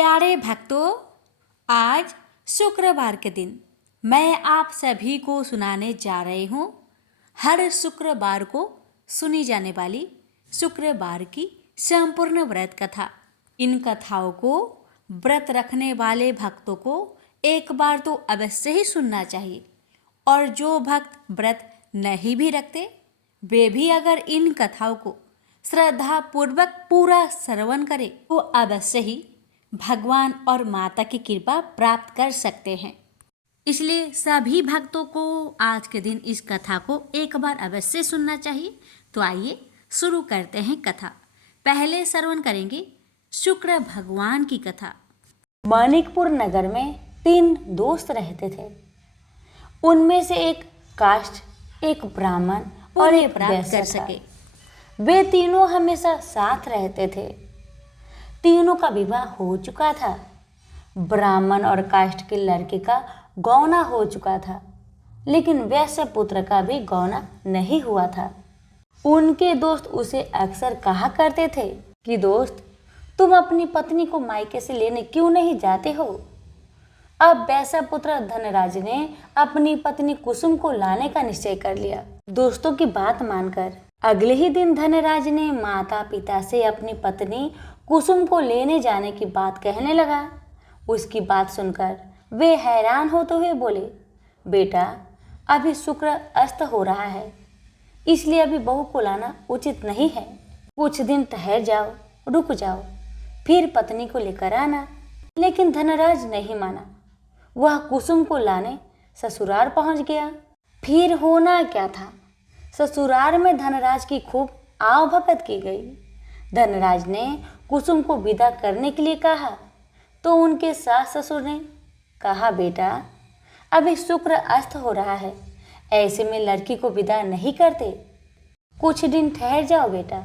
प्यारे भक्तों, आज शुक्रवार के दिन मैं आप सभी को सुनाने जा रही हूँ हर शुक्रवार को सुनी जाने वाली शुक्रवार की संपूर्ण व्रत कथा। इन कथाओं को व्रत रखने वाले भक्तों को एक बार तो अवश्य ही सुनना चाहिए, और जो भक्त व्रत नहीं भी रखते वे भी अगर इन कथाओं को श्रद्धा पूर्वक पूरा श्रवण करें तो अवश्य ही भगवान और माता की कृपा प्राप्त कर सकते हैं। इसलिए सभी भक्तों को आज के दिन इस कथा को एक बार अवश्य सुनना चाहिए। तो आइए शुरू करते हैं कथा। पहले श्रवण करेंगे शुक्र भगवान की कथा। मानिकपुर नगर में 3 दोस्त रहते थे। उनमें से एक काष्ठ, एक ब्राह्मण और एक प्राप्त कर सके। वे तीनों हमेशा साथ रहते थे। तीनों का विवाह हो चुका था। ब्राह्मण और काष्ठ के लड़के का गौना हो चुका था, लेकिन वैश्य पुत्र का भी गौना नहीं हुआ था। उनके दोस्त उसे अक्सर कहा करते थे कि दोस्त, तुम अपनी पत्नी को मायके से लेने क्यों नहीं जाते हो? अब वैश्य पुत्र धनराज ने अपनी पत्नी कुसुम को लाने का निश्चय कर लिया। दोस्तों की बात मानकर अगले ही दिन धनराज ने माता पिता से अपनी पत्नी कुसुम को लेने जाने की बात कहने लगा। उसकी बात सुनकर वे हैरान होते हुए बोले, बेटा, अभी शुक्र अस्त हो रहा है, इसलिए अभी बहू को लाना उचित नहीं है। कुछ दिन ठहर जाओ, रुक जाओ, फिर पत्नी को लेकर आना। लेकिन धनराज नहीं माना। वह कुसुम को लाने ससुराल पहुंच गया। फिर होना क्या था, ससुराल में धनराज की खूब आवभगत की गई। धनराज ने कुसुम को विदा करने के लिए कहा तो उनके सास ससुर ने कहा, बेटा, अभी शुक्र अस्त हो रहा है, ऐसे में लड़की को विदा नहीं करते। कुछ दिन ठहर जाओ बेटा,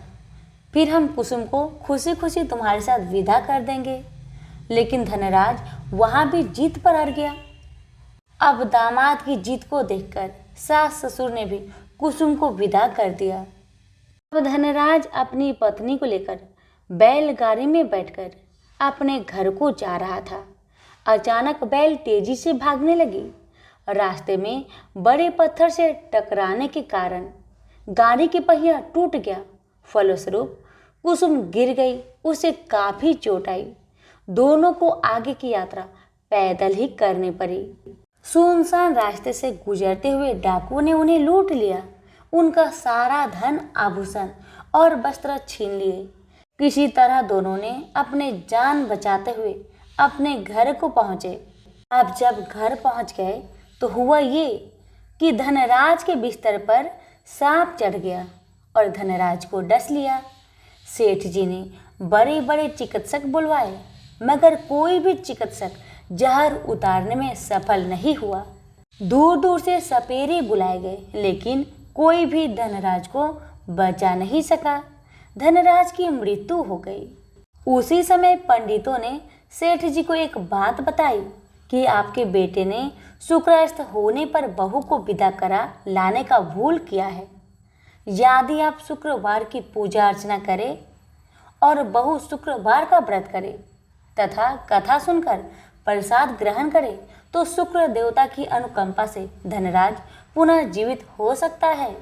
फिर हम कुसुम को खुशी खुशी तुम्हारे साथ विदा कर देंगे। लेकिन धनराज वहाँ भी जीत पर अड़ गया। अब दामाद की जीत को देखकर सास ससुर ने भी कुसुम को विदा कर दिया। अब धनराज अपनी पत्नी को लेकर बैलगाड़ी में बैठकर अपने घर को जा रहा था। अचानक बैल तेजी से भागने लगी। रास्ते में बड़े पत्थर से टकराने के कारण गाड़ी की पहिया टूट गया। फलस्वरूप कुसुम गिर गई। उसे काफी चोट आई। दोनों को आगे की यात्रा पैदल ही करनी पड़ी। सुनसान रास्ते से गुजरते हुए डाकुओं ने उन्हें लूट लिया। उनका सारा धन, आभूषण और वस्त्र छीन लिए। किसी तरह दोनों ने अपने जान बचाते हुए अपने घर को पहुंचे। अब जब घर पहुंच गए तो हुआ ये कि धनराज के बिस्तर पर सांप चढ़ गया और धनराज को डस लिया। सेठ जी ने बड़े बड़े चिकित्सक बुलवाए, मगर कोई भी चिकित्सक जहर उतारने में सफल नहीं हुआ। दूर दूर से सपेरे बुलाए गए, लेकिन कोई भी धनराज को बचा नहीं सका। धनराज की मृत्यु हो गई। उसी समय पंडितों ने सेठ जी को एक बात बताई कि आपके बेटे ने शुक्रास्त होने पर बहू को विदा करा लाने का भूल किया है। यदि आप शुक्रवार की पूजा अर्चना करें और बहू शुक्रवार का व्रत करे तथा कथा सुनकर प्रसाद ग्रहण करे तो शुक्र देवता की अनुकंपा से धनराज पुनः जीवित हो सकता है।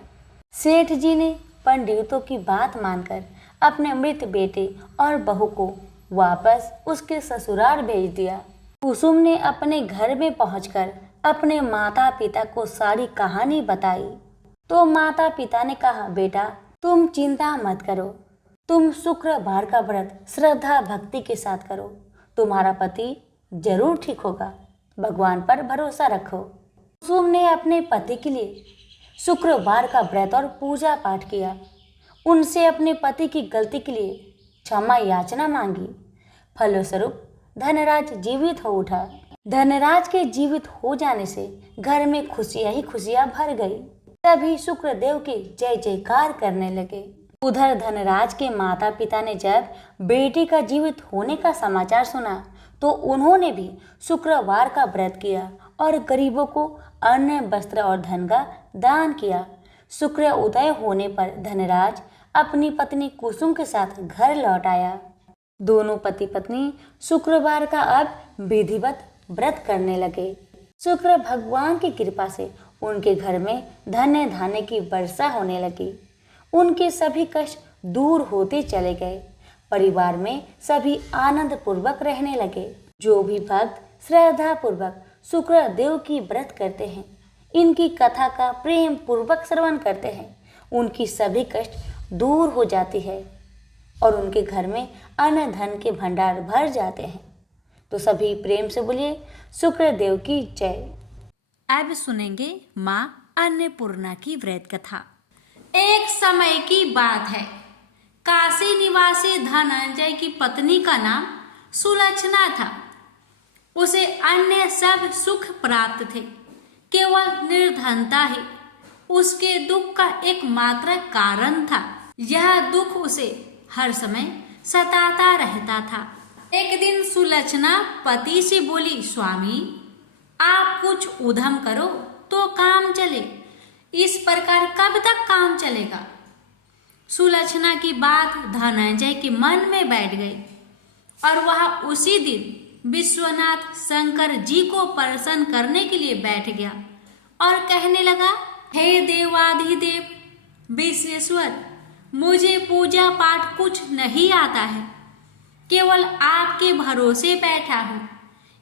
सेठ जी ने पंडितों की बात मानकर अपने मृत बेटे और बहू को वापस उसके ससुराल भेज दिया। कुसुम ने अपने घर में पहुंचकर अपने माता पिता को सारी कहानी बताई तो माता पिता ने कहा, बेटा, तुम चिंता मत करो, तुम शुक्रवार का व्रत श्रद्धा भक्ति के साथ करो, तुम्हारा पति जरूर ठीक होगा, भगवान पर भरोसा रखो। कुसुम ने अपने पति के लिए शुक्रवार का व्रत और पूजा पाठ किया। उनसे अपने पति की गलती के लिए क्षमा याचना मांगी। फलस्वरूप धनराज जीवित हो उठा। धनराज के जीवित हो जाने से घर में खुशियां ही खुशियां भर गई। तभी शुक्रदेव के जय जयकार करने लगे। उधर धनराज के माता पिता ने जब बेटे का जीवित होने का समाचार सुना तो उन्होंने भी शुक्रवार का व्रत किया और गरीबों को अन्न, वस्त्र और धन का दान किया। शुक्र उदय होने पर धनराज अपनी पत्नी कुसुम के साथ घर लौट आया। दोनों पति पत्नी शुक्रवार का अब विधिवत व्रत करने लगे। शुक्र भगवान की कृपा से उनके घर में धन्य धान्य की वर्षा होने लगी। उनके सभी कष्ट दूर होते चले गए। परिवार में सभी आनंद पूर्वक रहने लगे। जो भी भक्त श्रद्धा पूर्वक शुक्र देव की व्रत करते हैं, इनकी कथा का प्रेम पूर्वक श्रवण करते हैं, उनकी सभी कष्ट दूर हो जाती है और उनके घर में अन्न धन के भंडार भर जाते हैं। तो सभी प्रेम से बोलिए शुक्र देव की जय। अब सुनेंगे माँ अन्नपूर्णा की व्रत कथा। एक समय की बात है, काशी निवासी धनंजय की पत्नी का नाम सुलक्षणा था। उसे अन्य सब सुख प्राप्त थे, केवल निर्धनता ही उसके दुख का एकमात्र कारण था। यह दुख उसे हर समय सताता रहता था। एक दिन सुलक्षणा पति से बोली, स्वामी आप कुछ उद्यम करो तो काम चले, इस प्रकार कब तक काम चलेगा। सुलक्षणा की बात धनंजय के मन में बैठ गई और वह उसी दिन विश्वनाथ शंकर जी को प्रसन्न करने के लिए बैठ गया और कहने लगा, हे देवाधिदेव विश्वेश्वर, मुझे पूजा पाठ कुछ नहीं आता है, केवल आपके भरोसे बैठा हूँ।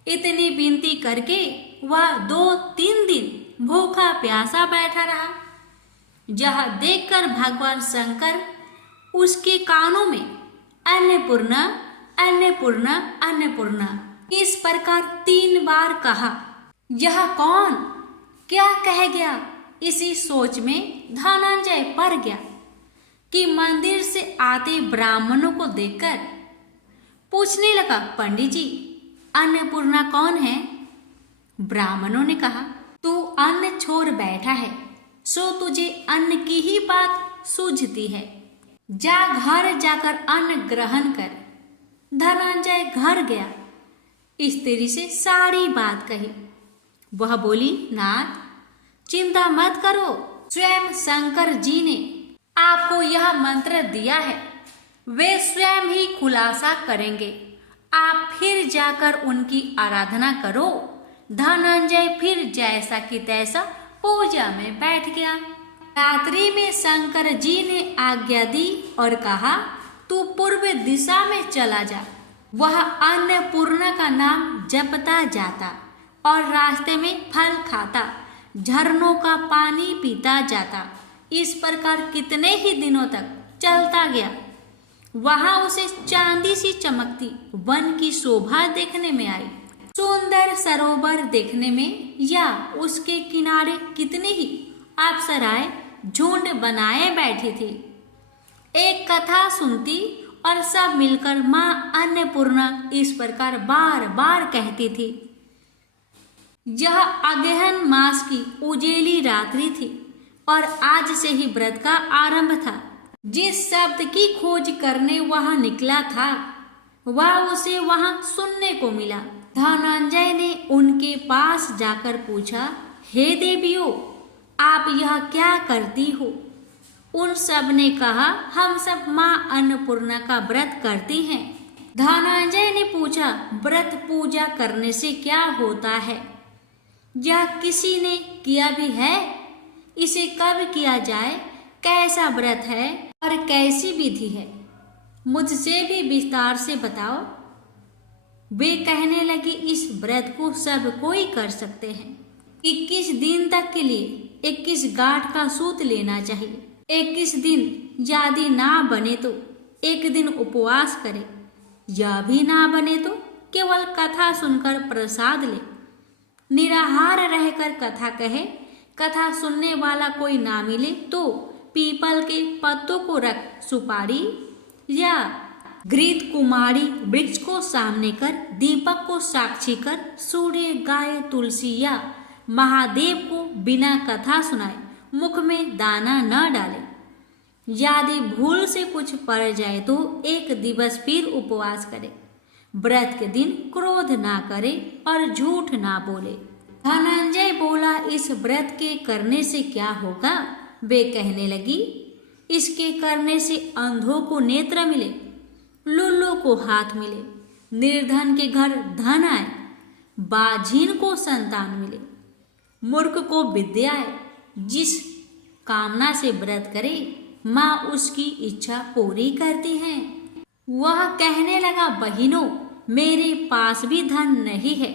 इतनी विनती करके वह 2-3 दिन भूखा प्यासा बैठा रहा। यह देखकर भगवान शंकर उसके कानों में अन्नपूर्णा अन्नपूर्णा अन्नपूर्णा इस प्रकार 3 बार कहा। यह कौन क्या कह गया, इसी सोच में धनंजय पड़ गया कि मंदिर से आते ब्राह्मणों को देखकर पूछने लगा, पंडित जी अन्नपूर्णा कौन है। ब्राह्मणों ने कहा, तू अन्न छोड़ बैठा है, सो तुझे अन्न की ही बात सूझती है। जा घर जाकर अन्न ग्रहण कर। धनंजय घर गया, स्त्री से सारी बात कही। वह बोली, नाथ चिंता मत करो, स्वयं शंकर जी ने आपको यह मंत्र दिया है, वे स्वयं ही खुलासा करेंगे। आप फिर जाकर उनकी आराधना करो। धनंजय फिर जैसा कि तैसा पूजा में बैठ गया। रात्रि में शंकर जी ने आज्ञा दी और कहा, तू पूर्व दिशा में चला जा। वह अन्नपूर्णा का नाम जपता जाता और रास्ते में फल खाता, झरनों का पानी पीता जाता। इस प्रकार कितने ही दिनों तक चलता गया। वहां उसे चांदी सी चमकती वन की शोभा देखने में आई। सुंदर सरोवर देखने में या उसके किनारे कितनी ही अप्सराएं झुंड बनाए बैठी थी। एक कथा सुनती और सब मिलकर माँ अन्नपूर्णा इस प्रकार बार बार कहती थी। यह अगहन मास की उजेली रात्रि थी और आज से ही व्रत का आरंभ था। जिस शब्द की खोज करने वहां निकला था, वह उसे वहां सुनने को मिला। धनंजय ने उनके पास जाकर पूछा, हे देवियों, आप यह क्या करती हो। उन सब ने कहा, हम सब माँ अन्नपूर्णा का व्रत करती हैं। धनंजय ने पूछा, व्रत पूजा करने से क्या होता है, यह किसी ने किया भी है, इसे कब किया जाए, कैसा व्रत है और कैसी विधि है, मुझसे भी विस्तार से बताओ। वे कहने लगे, इस व्रत को सब कोई कर सकते हैं। 21 दिन तक के लिए 21 गांठ का सूत लेना चाहिए। 21 दिन यदि ना बने तो एक दिन उपवास करे, यह भी ना बने तो केवल कथा सुनकर प्रसाद ले। निराहार रहकर कथा कहे, कथा सुनने वाला कोई ना मिले तो पीपल के पत्तों को रख सुपारी या घृत कुमारी वृक्ष को सामने कर, दीपक को साक्षी कर, सूर्य गाय तुलसी या महादेव को बिना कथा सुनाए मुख में दाना न डाले। यदि भूल से कुछ पड़ जाए तो एक दिवस फिर उपवास करे। व्रत के दिन क्रोध ना करे और झूठ ना बोले। धनंजय बोला, इस व्रत के करने से क्या होगा। वे कहने लगी, इसके करने से अंधों को नेत्र मिले, लुल्लू को हाथ मिले, निर्धन के घर धन आए, बाझीन को संतान मिले, मूर्ख को विद्या आए। जिस कामना से व्रत करे माँ उसकी इच्छा पूरी करती है। वह कहने लगा, बहिनों, मेरे पास भी धन नहीं है,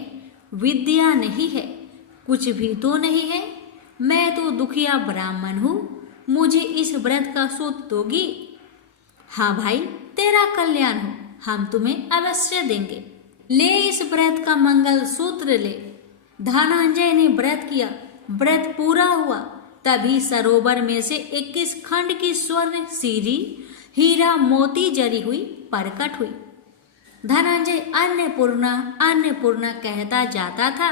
विद्या नहीं है, कुछ भी तो नहीं है। मैं तो दुखिया ब्राह्मण हूँ, मुझे इस व्रत का सूत दोगी? हाँ भाई, तेरा कल्याण हो, हम तुम्हें अवश्य देंगे। ले इस व्रत का मंगल सूत्र ले। धनंजय ने व्रत किया, व्रत पूरा हुआ। तभी सरोवर में से 21 खंड की स्वर्ण सीरी हीरा मोती जरी हुई प्रकट हुई। धनंजय अन्नपूर्णा अन्नपूर्णा कहता जाता था।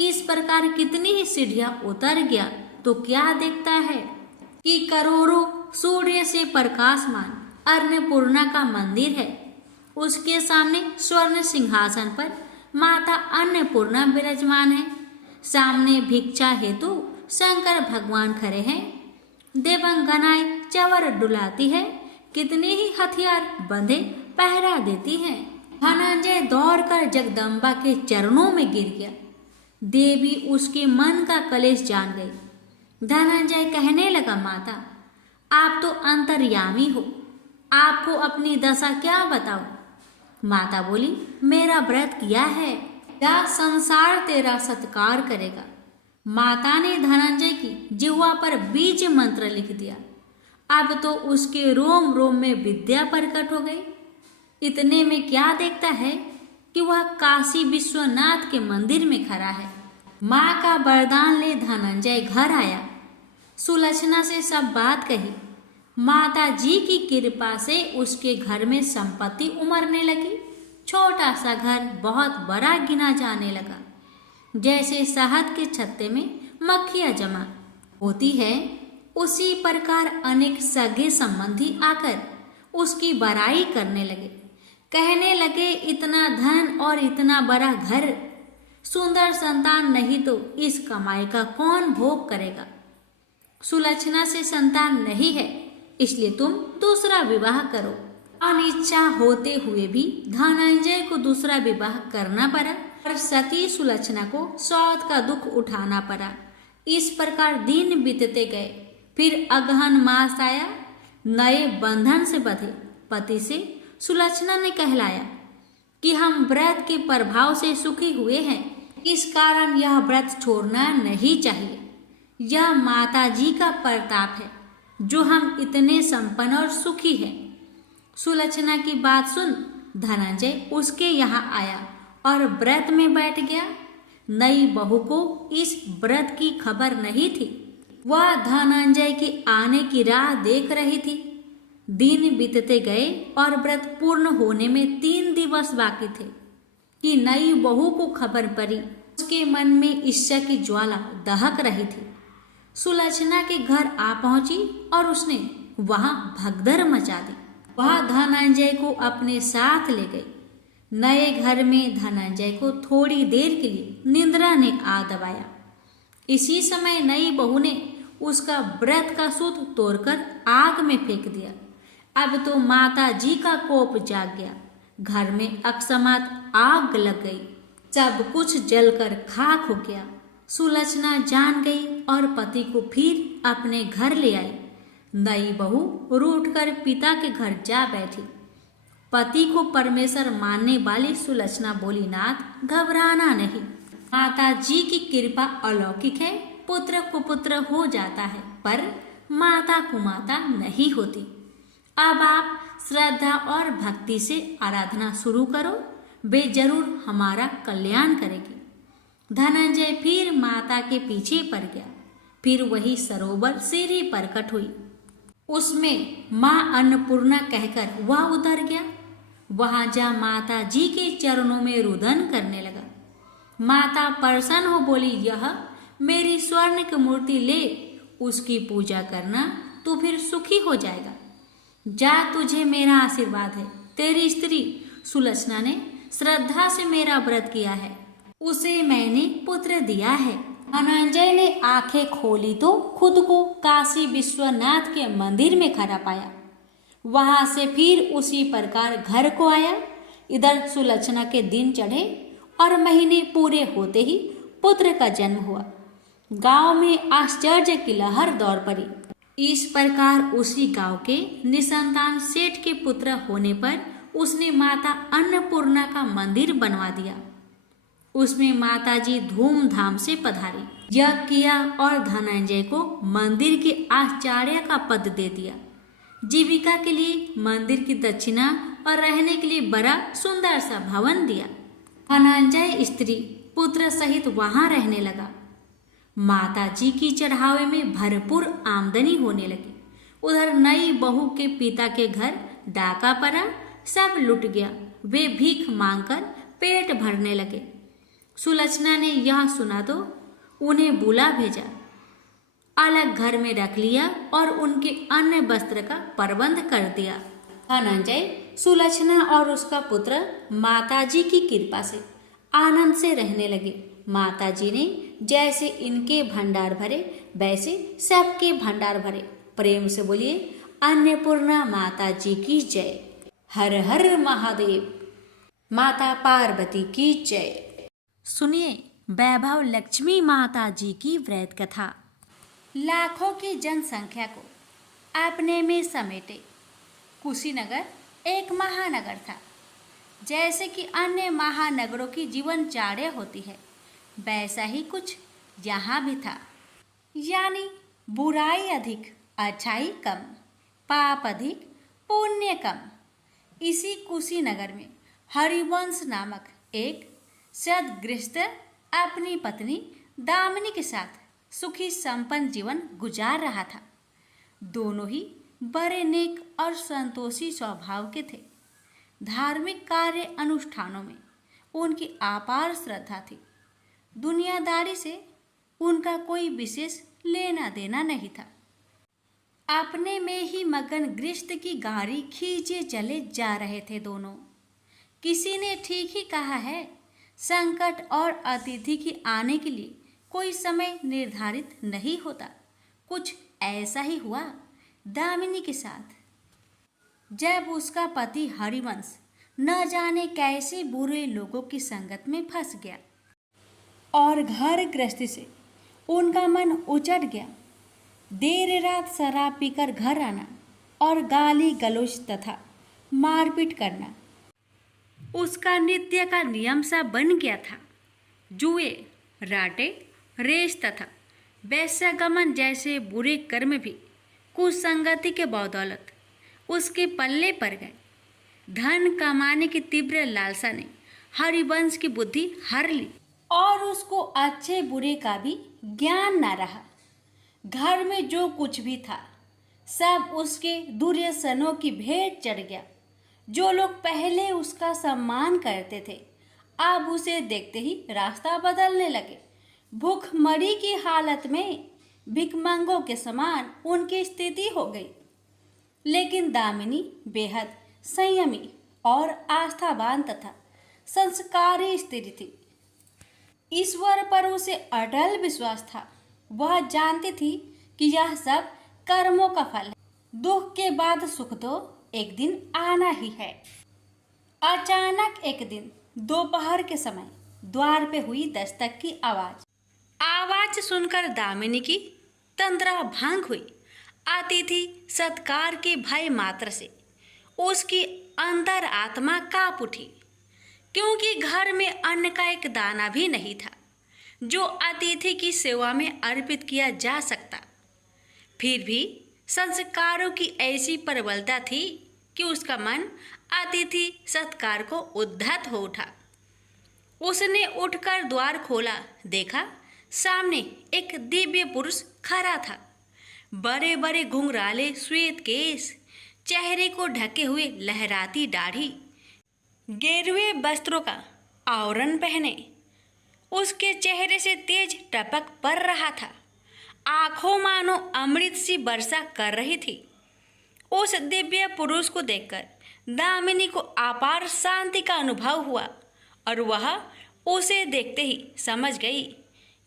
इस प्रकार कितनी ही सीढ़ियां उतर गया तो क्या देखता है कि करोड़ों सूर्य से प्रकाशमान अन्नपूर्णा का मंदिर है। उसके सामने स्वर्ण सिंहासन पर माता अन्नपूर्णा विराजमान है। सामने भिक्षा हेतु शंकर भगवान खड़े हैं। देवंगनाएं चवर डुलाती है, कितने ही हथियार बंधे पहरा देती हैं। धनंजय दौड़कर जगदम्बा के चरणों में गिर गया। देवी उसके मन का कलेश जान गई। धनंजय कहने लगा, माता, आप तो अंतर्यामी हो, आपको अपनी दशा क्या बताऊं? माता बोली, मेरा व्रत किया है, क्या संसार तेरा सत्कार करेगा। माता ने धनंजय की जिह्वा पर बीज मंत्र लिख दिया। अब तो उसके रोम रोम में विद्या प्रकट हो गई। इतने में क्या देखता है कि वह काशी विश्वनाथ के मंदिर में खड़ा है। माँ का वरदान ले धनंजय घर आया। सुलक्षणा से सब बात कही। माता जी की कृपा से उसके घर में संपत्ति उमड़ने लगी। छोटा सा घर बहुत बड़ा गिना जाने लगा। जैसे शहद के छत्ते में मक्खियाँ जमा होती है, उसी प्रकार अनेक सगे संबंधी आकर उसकी बड़ाई करने लगे। कहने लगे, इतना धन और इतना बड़ा घर, सुंदर संतान नहीं तो इस कमाई का कौन भोग करेगा। सुलक्षणा से संतान नहीं है, इसलिए तुम दूसरा विवाह करो। अनिच्छा होते हुए भी धनंजय को दूसरा विवाह करना पड़ा और सती सुलक्षणा को स्वाद का दुख उठाना पड़ा। इस प्रकार दिन बीतते गए। फिर अगहन मास आया। नए बंधन से बंधे पति से सुलक्षणा ने कहलाया कि हम व्रत के प्रभाव से सुखी हुए हैं, इस कारण यह व्रत छोड़ना नहीं चाहिए। यह माता जी का प्रताप है जो हम इतने संपन्न और सुखी हैं। सुलक्षणा की बात सुन धनंजय उसके यहाँ आया और व्रत में बैठ गया। नई बहू को इस व्रत की खबर नहीं थी। वह धनंजय के आने की राह देख रही थी। दिन बीतते गए और व्रत पूर्ण होने में 3 दिवस बाकी थे कि नई बहू को खबर पड़ी। उसके मन में ईर्ष्या की ज्वाला दहक रही थी। सुलक्षणा के घर आ पहुंची और उसने वहां भगदड़ मचा दी। वह धनंजय को अपने साथ ले गई। नए घर में धनंजय को थोड़ी देर के लिए निद्रा ने आ दबाया। इसी समय नई बहू ने उसका व्रत का सूत तोड़कर आग में फेंक दिया। अब तो माता जी का कोप जाग गया। घर में अकस्मात आग लग गई। सब कुछ जलकर खाक हो गया। सुलक्षणा जान गई और पति को फिर अपने घर ले आई। नई बहू रूठकर पिता के घर जा बैठी। पति को परमेश्वर मानने वाली सुलक्षणा बोली, नाथ, घबराना नहीं, माता जी की कृपा अलौकिक है। पुत्र कुपुत्र हो जाता है पर माता कुमाता नहीं होती। अब आप श्रद्धा और भक्ति से आराधना शुरू करो, वे जरूर हमारा कल्याण करेगी। धनंजय फिर माता के पीछे पड़ गया। फिर वही सरोवर सीढ़ी प्रकट हुई। उसमें माँ अन्नपूर्णा कहकर वह उतर गया। वहां जा माता जी के चरणों में रुदन करने लगा। माता प्रसन्न हो बोली, यह मेरी स्वर्ण की मूर्ति ले, उसकी पूजा करना, तू फिर सुखी हो जाएगा। जा, तुझे मेरा आशीर्वाद है। तेरी स्त्री सुलक्षणा ने श्रद्धा से मेरा व्रत किया है, उसे मैंने पुत्र दिया है। धनंजय ने आंखें खोली तो खुद को काशी विश्वनाथ के मंदिर में खड़ा पाया। वहां से फिर उसी प्रकार घर को आया। इधर सुलक्षणा के दिन चढ़े और महीने पूरे होते ही पुत्र का जन्म हुआ। गांव में आश्चर्य की लहर दौड़ पड़ी। इस प्रकार उसी गांव के निसंतान सेठ के पुत्र होने पर उसने माता अन्नपूर्णा का मंदिर बनवा दिया। उसमें माताजी धूमधाम से पधारी, यज्ञ किया और धनंजय को मंदिर के आचार्य का पद दे दिया। जीविका के लिए मंदिर की दक्षिणा और रहने के लिए बड़ा सुंदर सा भवन दिया। धनंजय स्त्री पुत्र सहित वहां रहने लगा। माताजी की चढ़ावे में भरपूर आमदनी होने लगी। उधर नई बहू के पिता के घर डाका पड़ा, सब लुट गया। वे भीख मांगकर पेट भरने लगे। सुलक्षणा ने यह सुना तो उन्हें बुला भेजा, अलग घर में रख लिया और उनके अन्न वस्त्र का प्रबंध कर दिया। धनंजय, सुलक्षणा और उसका पुत्र माताजी की कृपा से आनंद से रहने लगे। माताजी ने जैसे इनके भंडार भरे वैसे सबके भंडार भरे। प्रेम से बोलिए अन्नपूर्णा माताजी की जय। हर हर महादेव। माता पार्वती की जय। सुनिए वैभव लक्ष्मी माता जी की व्रत कथा। लाखों की जनसंख्या को अपने में समेटे कुशीनगर एक महानगर था। जैसे कि अन्य महानगरों की जीवनचर्या होती है, वैसा ही कुछ यहाँ भी था। यानी बुराई अधिक, अच्छाई कम, पाप अधिक, पुण्य कम। इसी कुशीनगर में हरिवंश नामक एक सद्गृहस्थ अपनी पत्नी दामिनी के साथ सुखी संपन्न जीवन गुजार रहा था। दोनों ही बड़े नेक और संतोषी स्वभाव के थे। धार्मिक कार्य अनुष्ठानों में उनकी अपार श्रद्धा थी। दुनियादारी से उनका कोई विशेष लेना देना नहीं था। अपने में ही मगन गृहस्थ की गाड़ी खींचे चले जा रहे थे दोनों। किसी ने ठीक ही कहा है, संकट और अतिथि की आने के लिए कोई समय निर्धारित नहीं होता। कुछ ऐसा ही हुआ दामिनी के साथ। जब उसका पति हरिवंश न जाने कैसे बुरे लोगों की संगत में फंस गया और घर गृहस्थी से उनका मन उचट गया। देर रात शराब पीकर घर आना और गाली गलौज तथा मारपीट करना उसका नित्य का नियम सा बन गया था। जुए, राटे, रेस तथा वैश्यगमन जैसे बुरे कर्म भी कुसंगति के बदौलत उसके पल्ले पड़ गए। धन कमाने की तीव्र लालसा ने हरिवंश की बुद्धि हर ली और उसको अच्छे बुरे का भी ज्ञान न रहा। घर में जो कुछ भी था सब उसके दुर्व्यसनों की भेंट चढ़ गया। जो लोग पहले उसका सम्मान करते थे अब उसे देखते ही रास्ता बदलने लगे। भूखमरी की हालत में भिखमंगों के समान उनकी स्थिति हो गई। लेकिन दामिनी बेहद संयमी और आस्थावान तथा संस्कारी स्त्री थी। ईश्वर पर उसे अटल विश्वास था। वह जानती थी कि यह सब कर्मों का फल है। दुख के बाद सुख तो एक दिन आना ही है। अचानक एक दिन दोपहर के समय द्वार पे हुई दस्तक की आवाज सुनकर दामिनी की तंद्रा भंग हुई। अतिथि सत्कार के भय मात्र से उसकी अंतर आत्मा कांप उठी, क्योंकि घर में अन्न का एक दाना भी नहीं था जो अतिथि की सेवा में अर्पित किया जा सकता। फिर भी संस्कारों की ऐसी प्रबलता थी कि उसका मन अतिथि सत्कार को उद्धत हो उठा। उसने उठकर द्वार खोला, देखा सामने एक दिव्य पुरुष खड़ा था। बड़े बड़े घुंघराले श्वेत केश, चेहरे को ढके हुए लहराती दाढ़ी, गेरुए वस्त्रों का आवरण पहने उसके चेहरे से तेज टपक पड़ रहा था। आंखों मानो अमृत सी वर्षा कर रही थी। उस दिव्य पुरुष को देखकर दामिनी को अपार शांति का अनुभव हुआ और वह उसे देखते ही समझ गई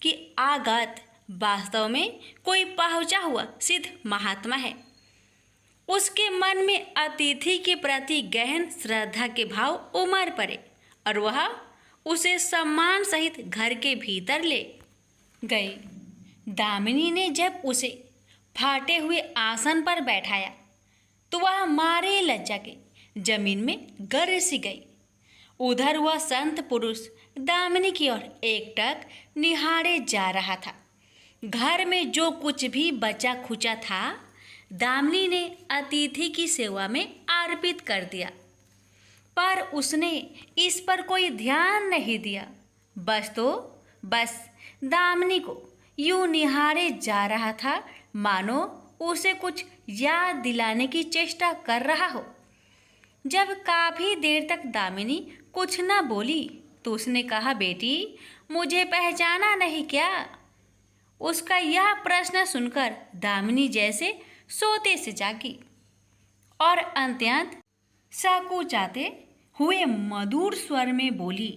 कि आगत वास्तव में कोई पहुंचा हुआ सिद्ध महात्मा है। उसके मन में अतिथि के प्रति गहन श्रद्धा के भाव उमड़ पड़े और वह उसे सम्मान सहित घर के भीतर ले गई। दामिनी ने जब उसे फाटे हुए आसन पर बैठाया तो वह मारे लज्जा के जमीन में गिर सी गई। उधर वह संत पुरुष दामिनी की ओर एकटक निहारे जा रहा था। घर में जो कुछ भी बचा खुचा था दामिनी ने अतिथि की सेवा में अर्पित कर दिया, पर उसने इस पर कोई ध्यान नहीं दिया। बस दामिनी को यूं निहारे जा रहा था मानो उसे कुछ याद दिलाने की चेष्टा कर रहा हो। जब काफी देर तक दामिनी कुछ न बोली तो उसने कहा, बेटी मुझे पहचाना नहीं क्या? उसका यह प्रश्न सुनकर दामिनी जैसे सोते से जागी और अत्यंत संकुचाते हुए मधुर स्वर में बोली,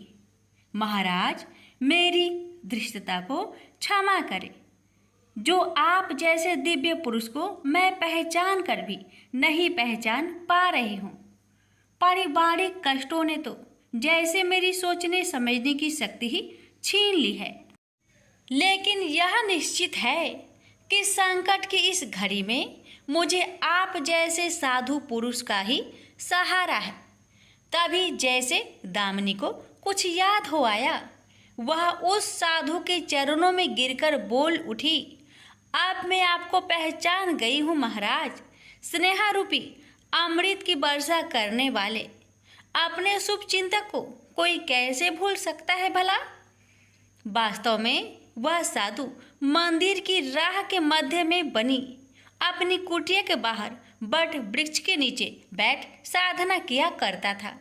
महाराज मेरी धृष्टता को क्षमा करें। जो आप जैसे दिव्य पुरुष को मैं पहचान कर भी नहीं पहचान पा रही हूँ। पारिवारिक कष्टों ने तो जैसे मेरी सोचने समझने की शक्ति ही छीन ली है। लेकिन यह निश्चित है कि संकट की इस घड़ी में मुझे आप जैसे साधु पुरुष का ही सहारा है। तभी जैसे दामिनी को कुछ याद हो आया, वह उस साधु के चरणों में गिरकर बोल उठी, अब मैं आपको पहचान गई हूँ महाराज। स्नेहा रूपी अमृत की वर्षा करने वाले अपने शुभ चिंतक को कोई कैसे भूल सकता है भला? वास्तव में वह साधु मंदिर की राह के मध्य में बनी अपनी कुटिया के बाहर बट वृक्ष के नीचे बैठ साधना किया करता था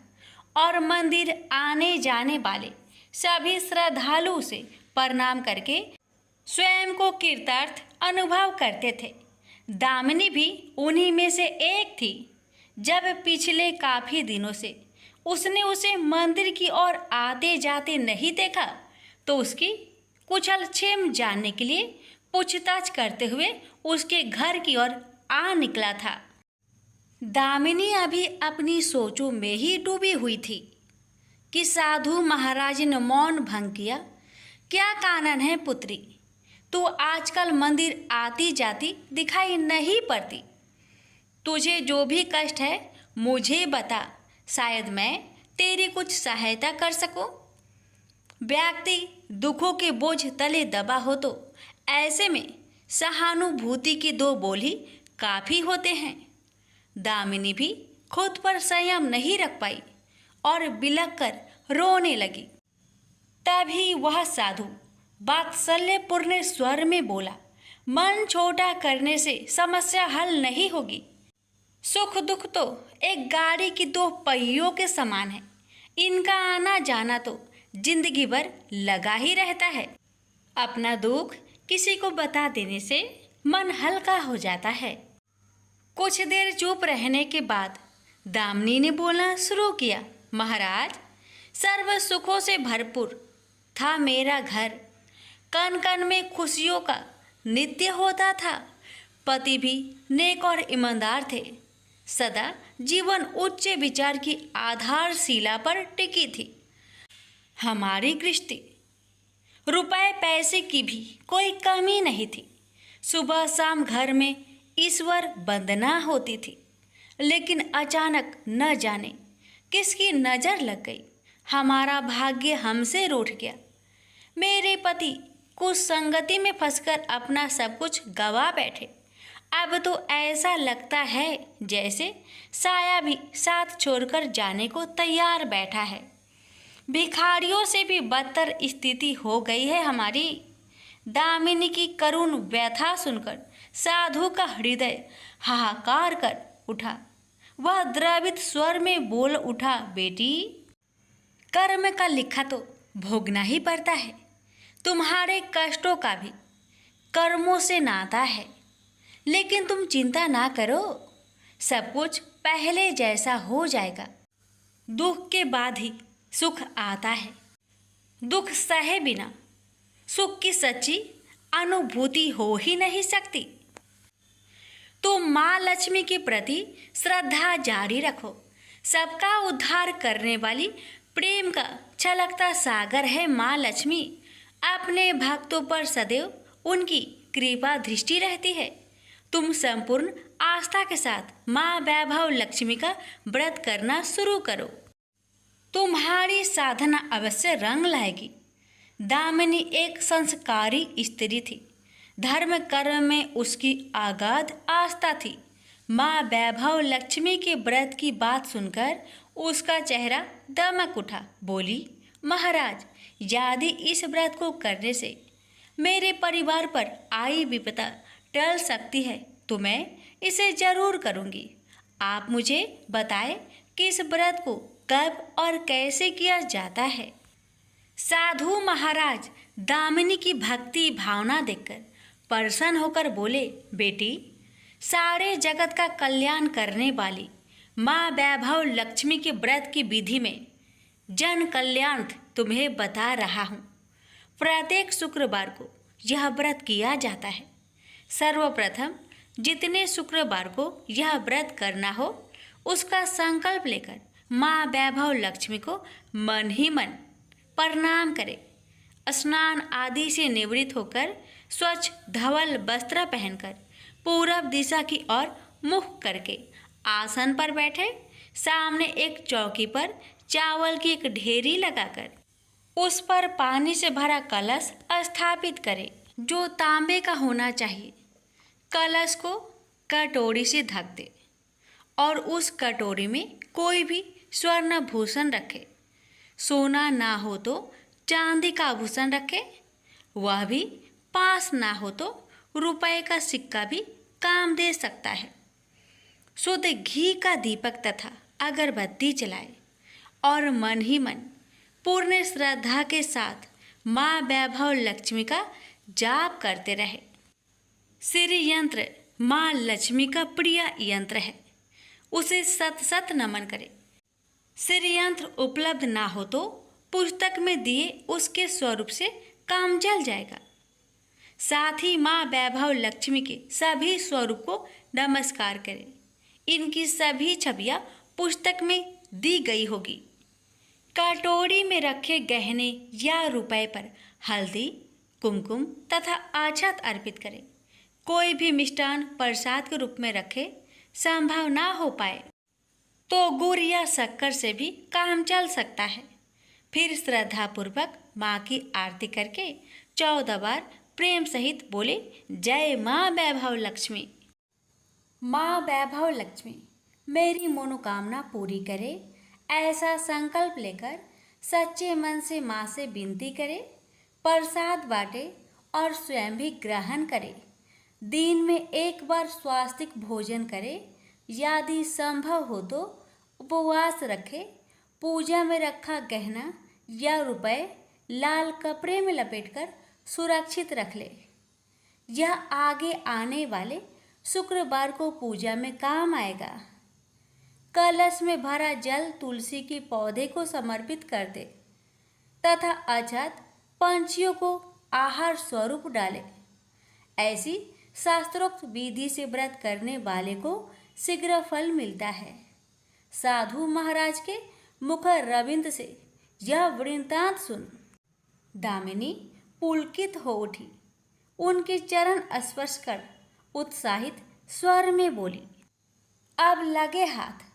और मंदिर आने जाने वाले सभी श्रद्धालु उसे प्रणाम करके स्वयं को कृतार्थ अनुभव करते थे। दामिनी भी उन्हीं में से एक थी। जब पिछले काफी दिनों से उसने उसे मंदिर की ओर आते जाते नहीं देखा तो उसकी कुशल क्षेम जानने के लिए पूछताछ करते हुए उसके घर की ओर आ निकला था। दामिनी अभी अपनी सोचों में ही डूबी हुई थी कि साधु महाराज ने मौन भंग किया। क्या कारण है पुत्री, तू आजकल मंदिर आती जाती दिखाई नहीं पड़ती। तुझे जो भी कष्ट है मुझे बता, शायद मैं तेरी कुछ सहायता कर सकूं। व्यक्ति दुखों के बोझ तले दबा हो तो ऐसे में सहानुभूति के दो बोल ही काफ़ी होते हैं। दामिनी भी खुद पर संयम नहीं रख पाई और बिलख कर रोने लगी। तभी वह साधु वात्सल्यपूर्ण स्वर में बोला, मन छोटा करने से समस्या हल नहीं होगी। सुख दुख तो एक गाड़ी की दो पहियों के समान है, इनका आना जाना तो जिंदगी भर लगा ही रहता है। अपना दुख किसी को बता देने से मन हल्का हो जाता है। कुछ देर चुप रहने के बाद दामिनी ने बोलना शुरू किया, महाराज सर्व सुखों से भरपूर था मेरा घर, कण कण में खुशियों का नित्य होता था। पति भी नेक और ईमानदार थे। सदा जीवन उच्च विचार की आधारशिला पर टिकी थी। हमारी गृहस्थी रुपए पैसे की भी कोई कमी नहीं थी। सुबह शाम घर में ईश्वर वंदना होती थी। लेकिन अचानक न जाने किसकी नज़र लग गई, हमारा भाग्य हमसे रूठ गया। मेरे पति कुछ संगति में फंसकर अपना सब कुछ गवा बैठे। अब तो ऐसा लगता है जैसे साया भी साथ छोड़कर जाने को तैयार बैठा है। भिखारियों से भी बदतर स्थिति हो गई है हमारी। दामिनी की करुण व्यथा सुनकर साधु का हृदय हाहाकार कर उठा। वह द्रवित स्वर में बोल उठा, बेटी कर्म का लिखा तो भोगना ही पड़ता है। तुम्हारे कष्टों का भी कर्मों से नाता है। लेकिन तुम चिंता ना करो, सब कुछ पहले जैसा हो जाएगा। दुख के बाद ही सुख आता है। दुख सहे बिना सुख की सच्ची अनुभूति हो ही नहीं सकती। तो माँ लक्ष्मी के प्रति श्रद्धा जारी रखो। सबका उद्धार करने वाली प्रेम का छलकता सागर है माँ लक्ष्मी। अपने भक्तों पर सदैव उनकी कृपा दृष्टि रहती है। तुम संपूर्ण आस्था के साथ माँ वैभव लक्ष्मी का व्रत करना शुरू करो। तुम्हारी साधना अवश्य रंग लाएगी। दामिनी एक संस्कारी स्त्री थी। धर्म कर्म में उसकी अगाध आस्था थी। माँ वैभव लक्ष्मी के व्रत की बात सुनकर उसका चेहरा दमक उठा। बोली, महाराज, यदि इस व्रत को करने से मेरे परिवार पर आई विपदा टल सकती है तो मैं इसे जरूर करूँगी। आप मुझे बताएं कि इस व्रत को कब और कैसे किया जाता है। साधु महाराज दामिनी की भक्ति भावना देखकर प्रसन्न होकर बोले, बेटी, सारे जगत का कल्याण करने वाली माँ वैभव लक्ष्मी के व्रत की विधि में जन कल्याण तुम्हें बता रहा हूँ। प्रत्येक शुक्रवार को यह व्रत किया जाता है। सर्वप्रथम जितने शुक्रवार को यह व्रत करना हो उसका संकल्प लेकर माँ वैभव लक्ष्मी को मन ही मन प्रणाम करें। स्नान आदि से निवृत्त होकर स्वच्छ धवल वस्त्र पहनकर पूरब दिशा की ओर मुख करके आसन पर बैठे। सामने एक चौकी पर चावल की एक ढेरी लगाकर उस पर पानी से भरा कलश स्थापित करें, जो तांबे का होना चाहिए। कलश को कटोरी से ढक दे और उस कटोरी में कोई भी स्वर्ण भूषण रखे। सोना ना हो तो चांदी का आभूषण रखे। वह भी पास ना हो तो रुपए का सिक्का भी काम दे सकता है। शुद्ध घी का दीपक तथा अगरबत्ती जलाए और मन ही मन पूर्ण श्रद्धा के साथ माँ वैभव लक्ष्मी का जाप करते रहे। श्री यंत्र माँ लक्ष्मी का प्रिय यंत्र है, उसे सत सत नमन करे। श्री यंत्र उपलब्ध ना हो तो पुस्तक में दिए उसके स्वरूप से काम चल जाएगा। साथ ही माँ वैभव लक्ष्मी के सभी स्वरूप को नमस्कार करें। इनकी सभी छवियाँ पुस्तक में दी गई होगी। कटोरी में रखे गहने या रुपए पर हल्दी, कुमकुम तथा अक्षत अर्पित करें। कोई भी मिष्टान प्रसाद के रूप में रखे संभव ना हो पाए तो गुड़ या शक्कर से भी काम चल सकता है। फिर श्रद्धापूर्वक माँ की आरती करके 14 बार प्रेम सहित बोले, जय माँ वैभव लक्ष्मी। माँ वैभव लक्ष्मी मेरी मनोकामना पूरी करे, ऐसा संकल्प लेकर सच्चे मन से माँ से विनती करे। प्रसाद बांटे और स्वयं भी ग्रहण करे। दिन में एक बार स्वास्तिक भोजन करे। यदि संभव हो तो उपवास रखे। पूजा में रखा गहना या रुपए लाल कपड़े में लपेटकर सुरक्षित रख ले। यह आगे आने वाले शुक्रवार को पूजा में काम आएगा। कलश में भरा जल तुलसी के पौधे को समर्पित कर दे तथा अक्षत पंछियों को आहार स्वरूप डाले। ऐसी शास्त्रोक्त विधि से व्रत करने वाले को शीघ्र फल मिलता है। साधु महाराज के मुख रविंद से यह वृत्तांत सुन दामिनी पुलकित हो उठी। उनके चरण स्पर्श कर उत्साहित स्वर में बोली, अब लगे हाथ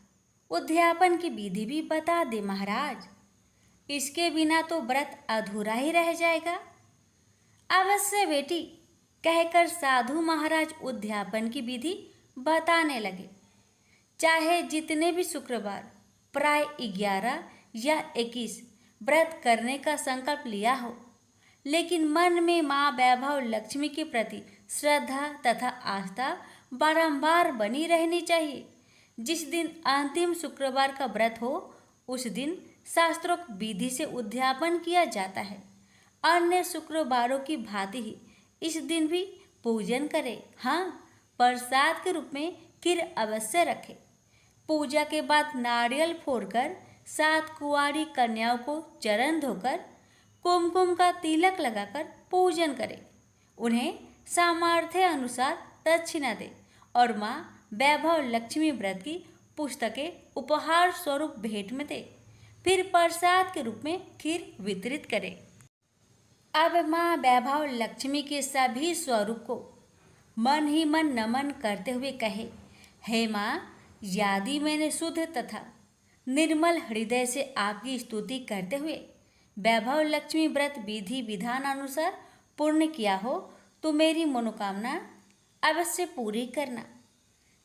उद्यापन की विधि भी बता दे महाराज। इसके बिना तो व्रत अधूरा ही रह जाएगा। अवश्य बेटी, कहकर साधु महाराज उद्यापन की विधि बताने लगे। चाहे जितने भी शुक्रवार प्राय 11 या 21 व्रत करने का संकल्प लिया हो, लेकिन मन में माँ वैभव लक्ष्मी के प्रति श्रद्धा तथा आस्था बारंबार बनी रहनी चाहिए। जिस दिन अंतिम शुक्रवार का व्रत हो उस दिन शास्त्रोक्त विधि से उद्यापन किया जाता है। अन्य शुक्रवारों की भांति ही इस दिन भी पूजन करें। हाँ, प्रसाद के रूप में खीर अवश्य रखें। पूजा के बाद नारियल फोड़कर 7 कुंवारी कन्याओं को चरण धोकर कुमकुम का तिलक लगाकर पूजन करें। उन्हें सामर्थ्य अनुसार दक्षिणा दें और माँ वैभव लक्ष्मी व्रत की पुस्तकें उपहार स्वरूप भेंट में दे, फिर प्रसाद के रूप में खीर वितरित करे। अब माँ वैभव लक्ष्मी के सभी स्वरूप को मन ही मन नमन करते हुए कहे, हे माँ, यदि मैंने शुद्ध तथा निर्मल हृदय से आपकी स्तुति करते हुए वैभव लक्ष्मी व्रत विधि विधान अनुसार पूर्ण किया हो तो मेरी मनोकामना अवश्य पूरी करना।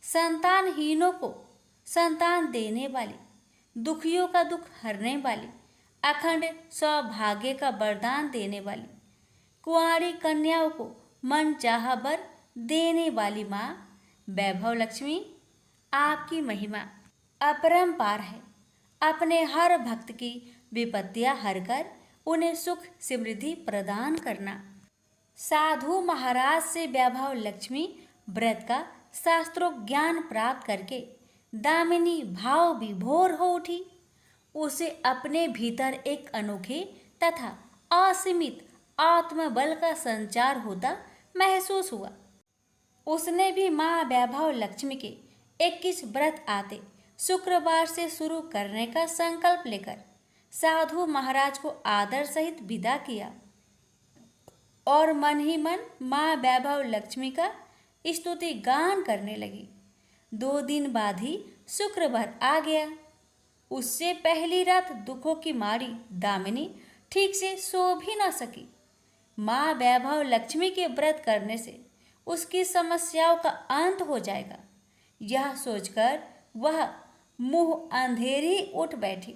संतानहीनों को संतान देने वाली, दुखियों का दुख हरने वाली, अखंड सौभाग्य का वरदान देने वाली, कुंवारी कन्याओं को मन चाहा वर देने वाली माँ वैभव लक्ष्मी, आपकी महिमा अपरंपार है। अपने हर भक्त की विपत्तियां हरकर उन्हें सुख समृद्धि प्रदान करना। साधु महाराज से वैभव लक्ष्मी व्रत का शास्त्रोक्त ज्ञान प्राप्त करके दामिनी भाव विभोर हो उठी। उसे अपने भीतर एक अनोखे तथा असीमित आत्मबल का संचार होता महसूस हुआ। उसने भी माँ वैभव लक्ष्मी के 21 व्रत आते शुक्रवार से शुरू करने का संकल्प लेकर साधु महाराज को आदर सहित विदा किया और मन ही मन माँ वैभव लक्ष्मी का स्तुति गान करने लगी। 2 दिन बाद ही शुक्रवार आ गया। उससे पहली रात दुखों की मारी दामिनी ठीक से सो भी न सकी। माँ वैभव लक्ष्मी के व्रत करने से उसकी समस्याओं का अंत हो जाएगा, यह सोचकर वह मुंह अंधेरी उठ बैठी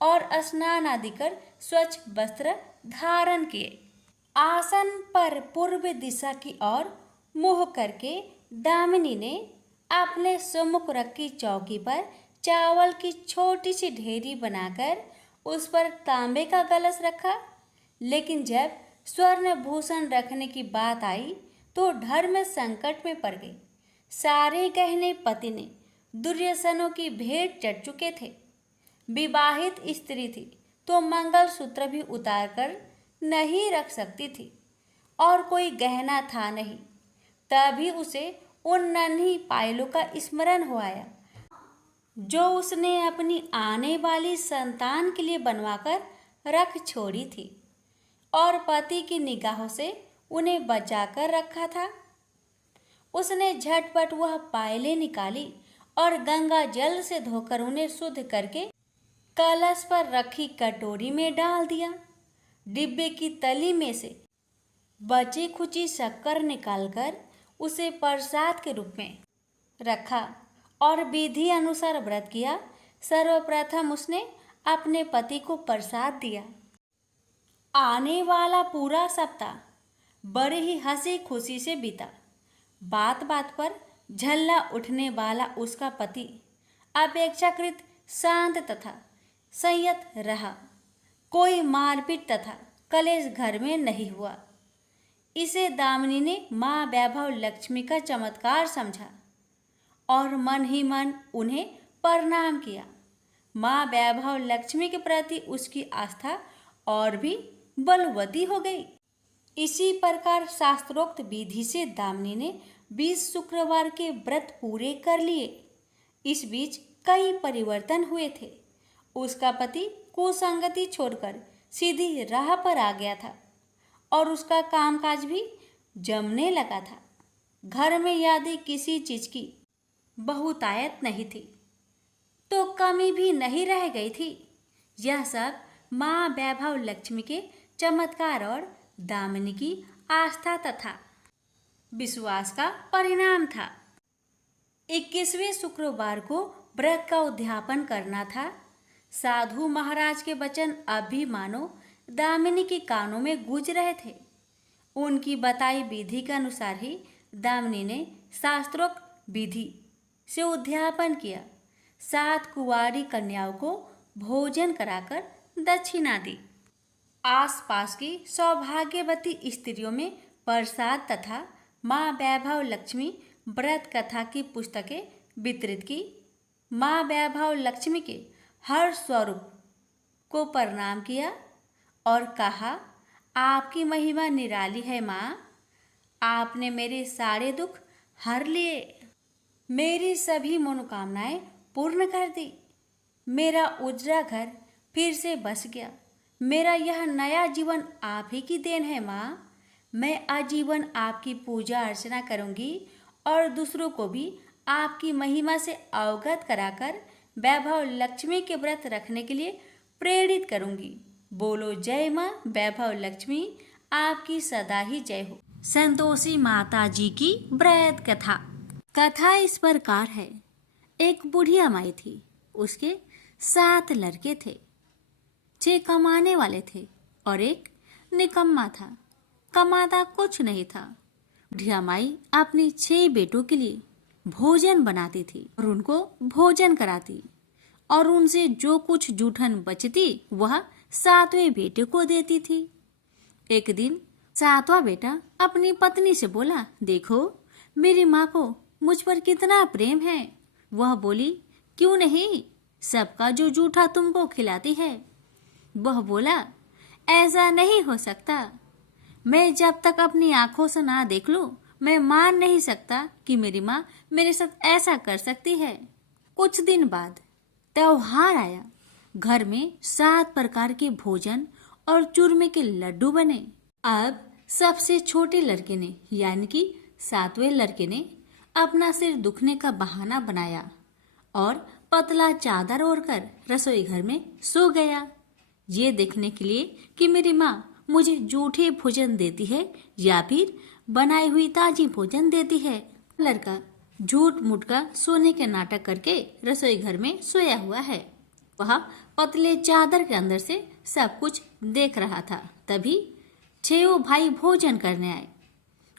और स्नान आदि कर स्वच्छ वस्त्र धारण किए। आसन पर पूर्व दिशा की ओर मुंह करके दामिनी ने अपने सम्मुख रखी चौकी पर चावल की छोटी सी ढेरी बनाकर उस पर तांबे का कलश रखा। लेकिन जब स्वर्ण भूषण रखने की बात आई तो धर्म संकट में पड़ गई। सारे गहने पति ने दुर्योधनों की भेंट चढ़ चुके थे। विवाहित स्त्री थी तो मंगलसूत्र भी उतार कर नहीं रख सकती थी और कोई गहना था नहीं। तभी उसे उन नन्ही पायलों का स्मरण हो आया जो उसने अपनी आने वाली संतान के लिए बनवाकर रख छोड़ी थी और पति की निगाहों से उन्हें बचाकर रखा था। उसने झटपट वह पायलें निकाली और गंगा जल से धोकर उन्हें शुद्ध करके कलश पर रखी कटोरी में डाल दिया। डिब्बे की तली में से बची खुची शक्कर निकालकर उसे प्रसाद के रूप में रखा और विधि अनुसार व्रत किया। सर्वप्रथम उसने अपने पति को प्रसाद दिया। आने वाला पूरा सप्ताह बड़े ही हंसी खुशी से बीता। बात बात पर झल्ला उठने वाला उसका पति अपेक्षाकृत शांत तथा संयत रहा। कोई मारपीट तथा कलेश घर में नहीं हुआ। इसे दामिनी ने माँ वैभव लक्ष्मी का चमत्कार समझा और मन ही मन उन्हें प्रणाम किया। माँ वैभव लक्ष्मी के प्रति उसकी आस्था और भी बलवती हो गई। इसी प्रकार शास्त्रोक्त विधि से दामिनी ने 20 शुक्रवार के व्रत पूरे कर लिए। इस बीच कई परिवर्तन हुए थे। उसका पति कुसंगति छोड़कर सीधी राह पर आ गया था और उसका कामकाज भी जमने लगा था। घर में यदि किसी चीज की बहुतायत नहीं थी तो कमी भी नहीं रह गई थी। यह सब माँ वैभव लक्ष्मी के चमत्कार और दामिनी की आस्था तथा विश्वास का परिणाम था। 21वें शुक्रवार को व्रत का उद्यापन करना था। साधु महाराज के वचन अभी मानो दामिनी के कानों में गूंज रहे थे। उनकी बताई विधि के अनुसार ही दामिनी ने शास्त्रोक्त विधि से उद्यापन किया। 7 कुंवारी कन्याओं को भोजन कराकर दक्षिणा दी। आसपास की सौभाग्यवती स्त्रियों में प्रसाद तथा माँ वैभव लक्ष्मी व्रत कथा की पुस्तकें वितरित की। माँ वैभव लक्ष्मी के हर स्वरूप को प्रणाम किया और कहा, आपकी महिमा निराली है माँ, आपने मेरे सारे दुख हर लिए। मेरी सभी मनोकामनाएं पूर्ण कर दी। मेरा उजड़ा घर फिर से बस गया। मेरा यह नया जीवन आप ही की देन है माँ। मैं आजीवन आपकी पूजा अर्चना करूंगी और दूसरों को भी आपकी महिमा से अवगत कराकर वैभव लक्ष्मी के व्रत रखने के लिए प्रेरित करूंगी। बोलो जय माँ वैभव लक्ष्मी, आपकी सदा ही जय हो। संतोषी माता जी की व्रत कथा। कथा इस प्रकार है। एक बुढ़िया माई थी, उसके 7 लड़के थे। 6 कमाने वाले थे और एक निकम्मा था, कमाता कुछ नहीं था। बुढ़िया माई अपनी 6 बेटों के लिए भोजन बनाती थी और उनको भोजन कराती, और उनसे जो कुछ जूठन बचती वह 7वें बेटे को देती थी। एक दिन 7वां बेटा अपनी पत्नी से बोला, देखो मेरी माँ को मुझ पर कितना प्रेम है। वह बोली, क्यों नहीं, सबका जो जूठा तुमको खिलाती है। वह बोला, ऐसा नहीं हो सकता। मैं जब तक अपनी आंखों से ना देख लूं, मैं मान नहीं सकता कि मेरी माँ मेरे साथ ऐसा कर सकती है। कुछ दिन बाद त्योहार आया। घर में 7 प्रकार के भोजन और चूरमे के लड्डू बने। अब सबसे छोटे लड़के ने, यानी कि 7वें लड़के ने, अपना सिर दुखने का बहाना बनाया और पतला चादर ओढ़कर रसोई घर में सो गया, ये देखने के लिए कि मेरी माँ मुझे जूठे भोजन देती है या फिर बनाई हुई ताजी भोजन देती है। लड़का झूठ मूठ का सोने के नाटक करके रसोई घर में सोया हुआ है। वह पतले चादर के अंदर से सब कुछ देख रहा था। तभी 6 भाई भोजन करने आए।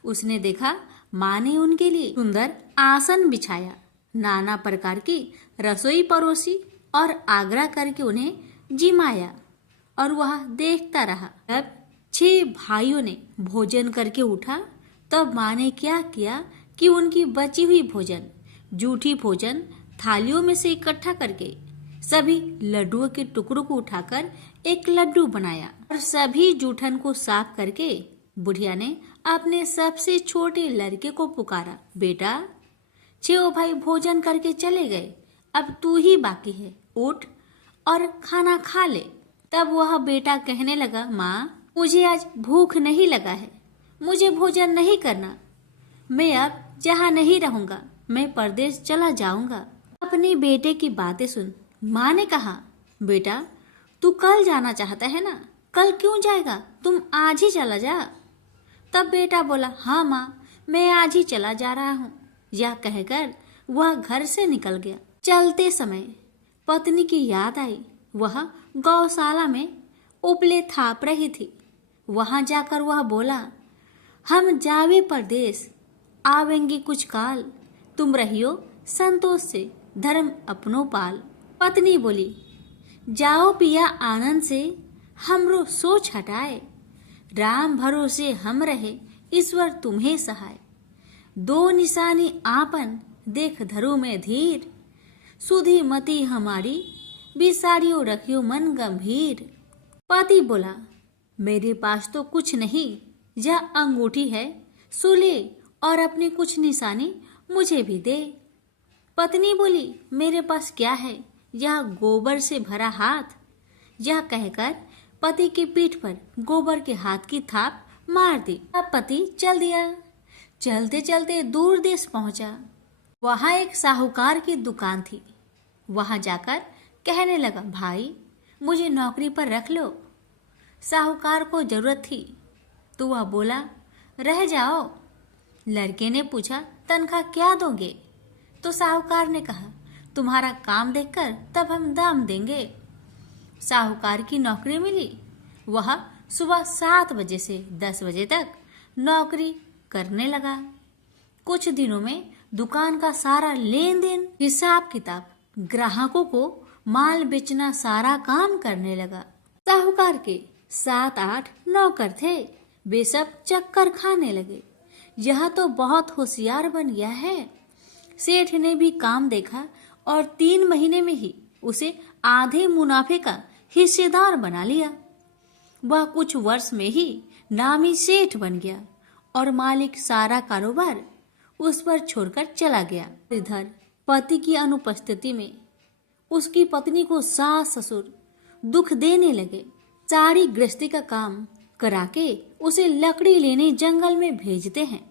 उसने देखा माँ ने उनके लिए सुंदर आसन बिछाया, नाना प्रकार की रसोई परोसी और आग्रह करके उन्हें जिमाया, और वह देखता रहा। तब 6 भाइयों ने भोजन करके उठा। तब माँ ने क्या किया कि उनकी बची हुई भोजन, जूठी भोजन थालियों में से इकट्ठा करके सभी लड्डुओं के टुकड़ों को उठाकर एक लड्डू बनाया और सभी जूठन को साफ करके बुढ़िया ने अपने सबसे छोटे लड़के को पुकारा, बेटा 6 भाई भोजन करके चले गए, अब तू ही बाकी है, उठ और खाना खा ले। तब वह बेटा कहने लगा, माँ मुझे आज भूख नहीं लगा है, मुझे भोजन नहीं करना। मैं अब जहाँ नहीं रहूंगा, मैं परदेश चला जाऊंगा। अपने बेटे की बातें सुन माँ ने कहा, बेटा तू कल जाना चाहता है ना, कल क्यों जाएगा, तुम आज ही चला जा। तब बेटा बोला, हाँ माँ मैं आज ही चला जा रहा हूँ। यह कहकर वह घर से निकल गया। चलते समय पत्नी की याद आई। वह गौशाला में उपले थाप रही थी। वहां जाकर वह बोला, हम जावे परदेश, आवेंगे कुछ काल, तुम रहियो संतोष से, धर्म अपनो पाल। पत्नी बोली, जाओ पिया आनंद से, हमरो सोच हटाए, राम भरोसे हम रहे, ईश्वर तुम्हें सहाय। 2 निशानी आपन, देख धरो में धीर, सुधी मति हमारी, बिसारियो रखियो मन गंभीर। पति बोला, मेरे पास तो कुछ नहीं, यह अंगूठी है, सुले और अपनी कुछ निशानी मुझे भी दे। पत्नी बोली, मेरे पास क्या है, यह गोबर से भरा हाथ। यह कहकर पति की पीठ पर गोबर के हाथ की थाप मार दी। अब पति चल दिया। चलते चलते दूर देश पहुंचा। वहां एक साहूकार की दुकान थी। वहां जाकर कहने लगा, भाई मुझे नौकरी पर रख लो। साहूकार को जरूरत थी तो वह बोला, रह जाओ। लड़के ने पूछा, तनख्वाह क्या दोगे? तो साहूकार ने कहा, तुम्हारा काम देखकर तब हम दाम देंगे। साहूकार की नौकरी मिली। वह सुबह 7 बजे से 10 बजे तक नौकरी करने लगा। कुछ दिनों में दुकान का सारा लेन देन, हिसाब किताब, ग्राहकों को माल बेचना, सारा काम करने लगा। साहूकार के 7-8 नौकर थे। वे सब चक्कर खाने लगे। यह तो बहुत होशियार बन गया है। सेठ ने भी काम देखा और 3 महीने में ही उसे आधे मुनाफे का हिस्सेदार बना लिया। वह कुछ वर्ष में ही नामी सेठ बन गया और मालिक सारा कारोबार उस पर छोड़कर चला गया। इधर पति की अनुपस्थिति में उसकी पत्नी को सास ससुर दुख देने लगे। सारी गृहस्थी का काम करा के उसे लकड़ी लेने जंगल में भेजते हैं।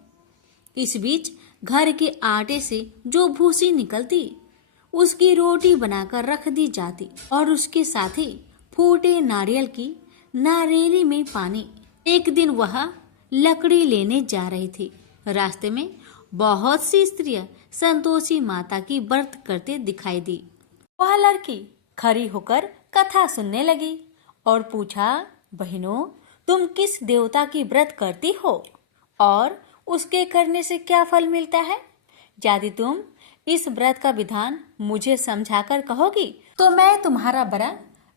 इस बीच घर के आटे से जो भूसी निकलती उसकी रोटी बनाकर रख दी जाती और उसके साथ ही फूटे नारियल की नारेली में पानी। एक दिन वह लकड़ी लेने जा रही थी। रास्ते में बहुत सी स्त्रियां संतोषी माता की व्रत करते दिखाई दी। वह लड़की खड़ी होकर कथा सुनने लगी और पूछा, बहनों, तुम किस देवता की व्रत करती हो और उसके करने से क्या फल मिलता है? यदि तुम इस व्रत का विधान मुझे समझाकर कहोगी तो मैं तुम्हारा बड़ा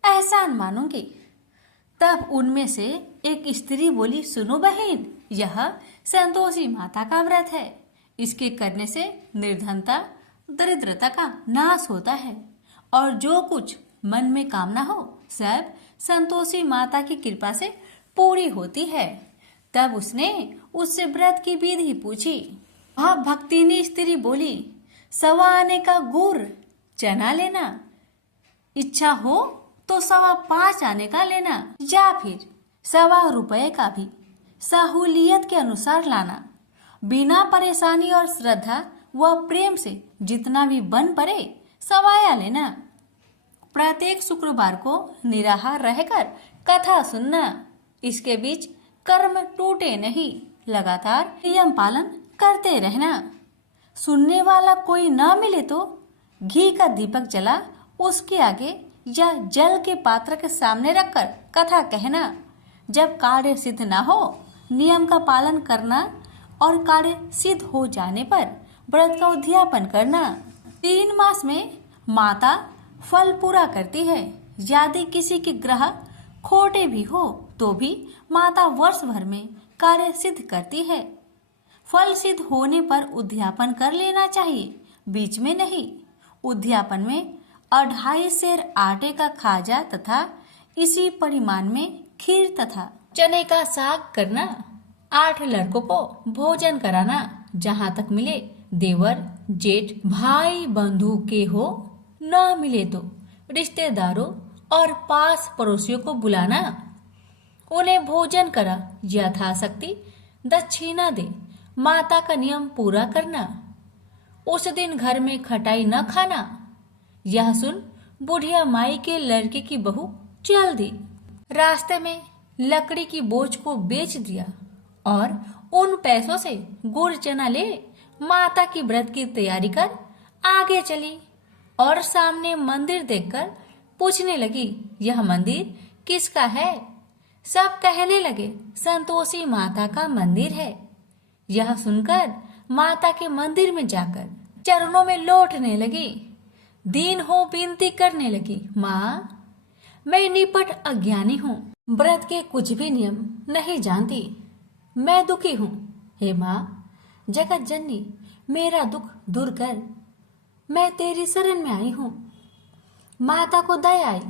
एहसान मानूंगी। तब उनमें से एक स्त्री बोली, सुनो बहन, यह संतोषी माता का व्रत है। इसके करने से निर्धनता दरिद्रता का नाश होता है और जो कुछ मन में कामना हो सब संतोषी माता की कृपा से पूरी होती है। तब उसने उससे व्रत की विधि पूछी। वह भक्तिनी स्त्री बोली, 1.25 आने का गुड़ चना लेना, इच्छा हो तो 5.25 आने का लेना या फिर 1.25 रुपए का भी सहूलियत के अनुसार लाना। बिना परेशानी और श्रद्धा व प्रेम से जितना भी बन पड़े 1.25 लेना। प्रत्येक शुक्रवार को निराहार रहकर कथा सुनना। इसके बीच कर्म टूटे नहीं, लगातार नियम पालन करते रहना। सुनने वाला कोई न मिले तो घी का दीपक जला उसके आगे या जल के पात्र के सामने रखकर कथा कहना। जब कार्य सिद्ध न हो नियम का पालन करना और कार्य सिद्ध हो जाने पर व्रत का उद्यापन करना। 3 मास में माता फल पूरा करती है। यदि किसी के ग्रह खोटे भी हो तो भी माता वर्ष भर में कार्य सिद्ध करती है। फल सिद्ध होने पर उद्यापन कर लेना चाहिए, बीच में नहीं। उद्यापन में 2.5 सेर आटे का खाजा तथा इसी परिमाण में खीर तथा चने का साग करना। 8 लड़कों को भोजन कराना। जहाँ तक मिले देवर जेठ भाई बंधु के हो, न मिले तो रिश्तेदारों और पास पड़ोसियों को बुलाना। उन्हें भोजन करा, यथाशक्ति दक्षिणा दे। माता का नियम पूरा करना। उस दिन घर में खटाई न खाना। यह सुन बुढ़िया माई के लड़के की बहू चल दी। रास्ते में लकड़ी की बोझ को बेच दिया और उन पैसों से गुड़ चना ले माता की व्रत की तैयारी कर आगे चली और सामने मंदिर देखकर पूछने लगी, यह मंदिर किसका है? सब कहने लगे, संतोषी माता का मंदिर है। यह सुनकर माता के मंदिर में जाकर चरणों में लौटने लगी। दीन हो विनती करने लगी, माँ, मैं निपट अज्ञानी हूँ, व्रत के कुछ भी नियम नहीं जानती, मैं दुखी हूँ। हे माँ, जगत जननी, मेरा दुख दूर कर, मैं तेरी शरण में आई हूँ। माता को दया आई।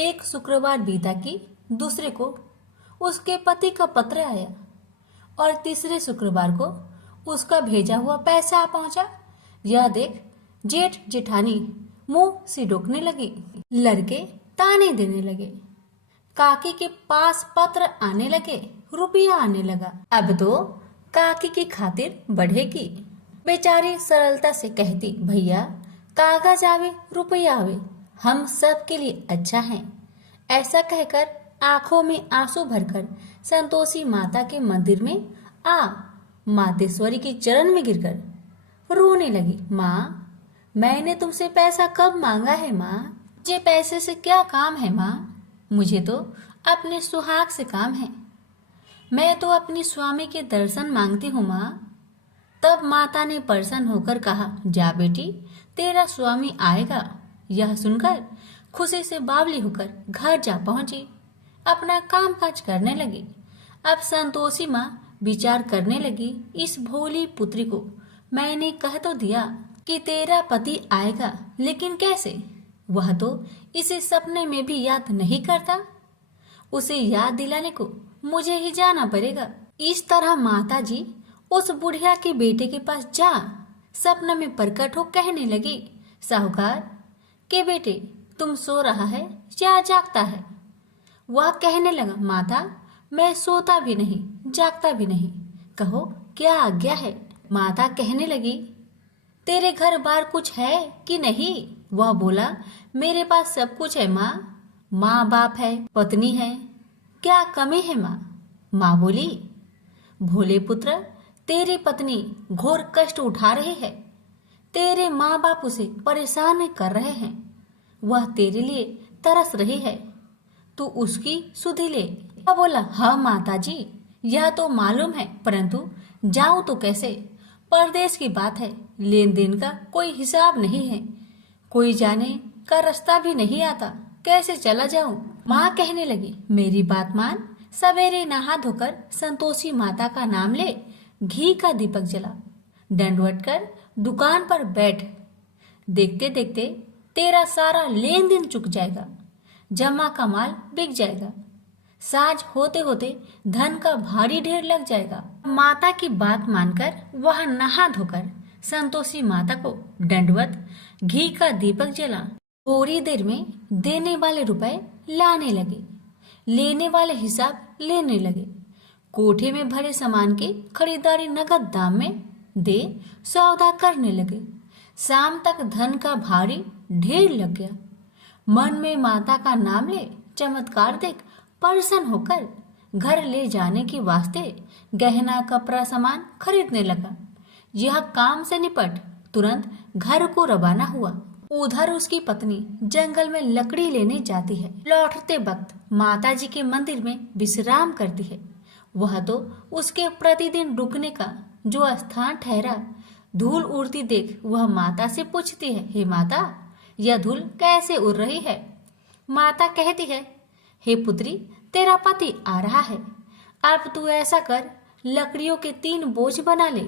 एक शुक्रवार बीता कि दूसरे को उसके पति का पत्र आया और तीसरे शुक्रवार को उसका भेजा हुआ पैसा आ पहुंचा। यह देख जेठ जेठानी मुंह सिडोकने लगी। लड़के ताने देने लगे। काकी के पास पत्र आने लगे, रुपया आने लगा। अब तो काकी की खातिर बढ़ेगी। बेचारी सरलता से कहती, भैया कागज आवे रुपया आवे, हम सब के लिए अच्छा है। ऐसा कहकर आंखों में आंसू भरकर संतोषी माता के मंदिर में आ मातेश्वरी के चरण में गिरकर रोने लगी। माँ, मैंने तुमसे पैसा कब मांगा है माँ? मुझे पैसे से क्या काम है माँ? मुझे तो अपने सुहाग से काम है। मैं तो अपनी स्वामी के दर्शन मांगती हूँ माँ। तब माता ने प्रसन्न होकर कहा, जा बेटी, तेरा स्वामी आएगा। यह सुनकर खुशी से बावली होकर घर जा पहुंची, अपना काम काज करने लगी। अब संतोषी माँ विचार करने लगी, इस भोली पुत्री को मैंने कह तो दिया कि तेरा पति आएगा, लेकिन कैसे? वह तो इसे सपने में भी याद नहीं करता। उसे याद दिलाने को मुझे ही जाना पड़ेगा। इस तरह माता जी उस बुढ़िया के बेटे के पास जा सपने में प्रकट हो कहने लगी, साहूकार के बेटे तुम सो रहा है या जागता है? वह कहने लगा, माता मैं सोता भी नहीं जागता भी नहीं, कहो क्या आज्ञा है? माता कहने लगी, तेरे घर बार कुछ है कि नहीं? वह बोला, मेरे पास सब कुछ है माँ, माँ बाप है, पत्नी है, क्या कमी है माँ? माँ बोली, भोले पुत्र तेरी पत्नी घोर कष्ट उठा रही है, तेरे माँ बाप उसे परेशान कर रहे हैं, वह तेरे लिए तरस रही है, तू उसकी सुधि ले। वह बोला, हाँ माता जी यह तो मालूम है, परंतु जाऊं तो कैसे? परदेश की बात है, लेन देन का कोई हिसाब नहीं है, कोई जाने का रास्ता भी नहीं आता, कैसे चला जाऊं? माँ कहने लगी, मेरी बात मान, सवेरे नहा धोकर संतोषी माता का नाम ले, घी का दीपक जला, दंडवत कर दुकान पर बैठ, देखते देखते तेरा सारा लेन देन चुक जाएगा, जमा का माल बिक जाएगा, साज होते होते धन का भारी ढेर लग जाएगा। माता की बात मानकर वह नहा धोकर संतोषी माता को दंडवत घी का दीपक जला, थोड़ी देर में देने वाले रुपए लाने लगे, लेने वाले हिसाब लेने लगे, कोठे में भरे सामान की खरीदारी नगद दाम में दे सौदा करने लगे। शाम तक धन का भारी ढेर लग गया। मन में माता का नाम ले चमत्कार देख प्रसन्न होकर घर ले जाने के वास्ते गहना कपड़ा सामान खरीदने लगा। यह काम से निपट तुरंत घर को रवाना हुआ। उधर उसकी पत्नी जंगल में लकड़ी लेने जाती है। लौटते वक्त माता जी के मंदिर में विश्राम करती है। वह तो उसके प्रतिदिन रुकने का जो स्थान ठहरा। धूल उड़ती देख वह माता से पूछती है, हे माता यह धूल कैसे उड़ रही है? माता कहती है, हे पुत्री तेरा पति आ रहा है, अब तू ऐसा कर लकड़ियों के 3 बोझ बना ले,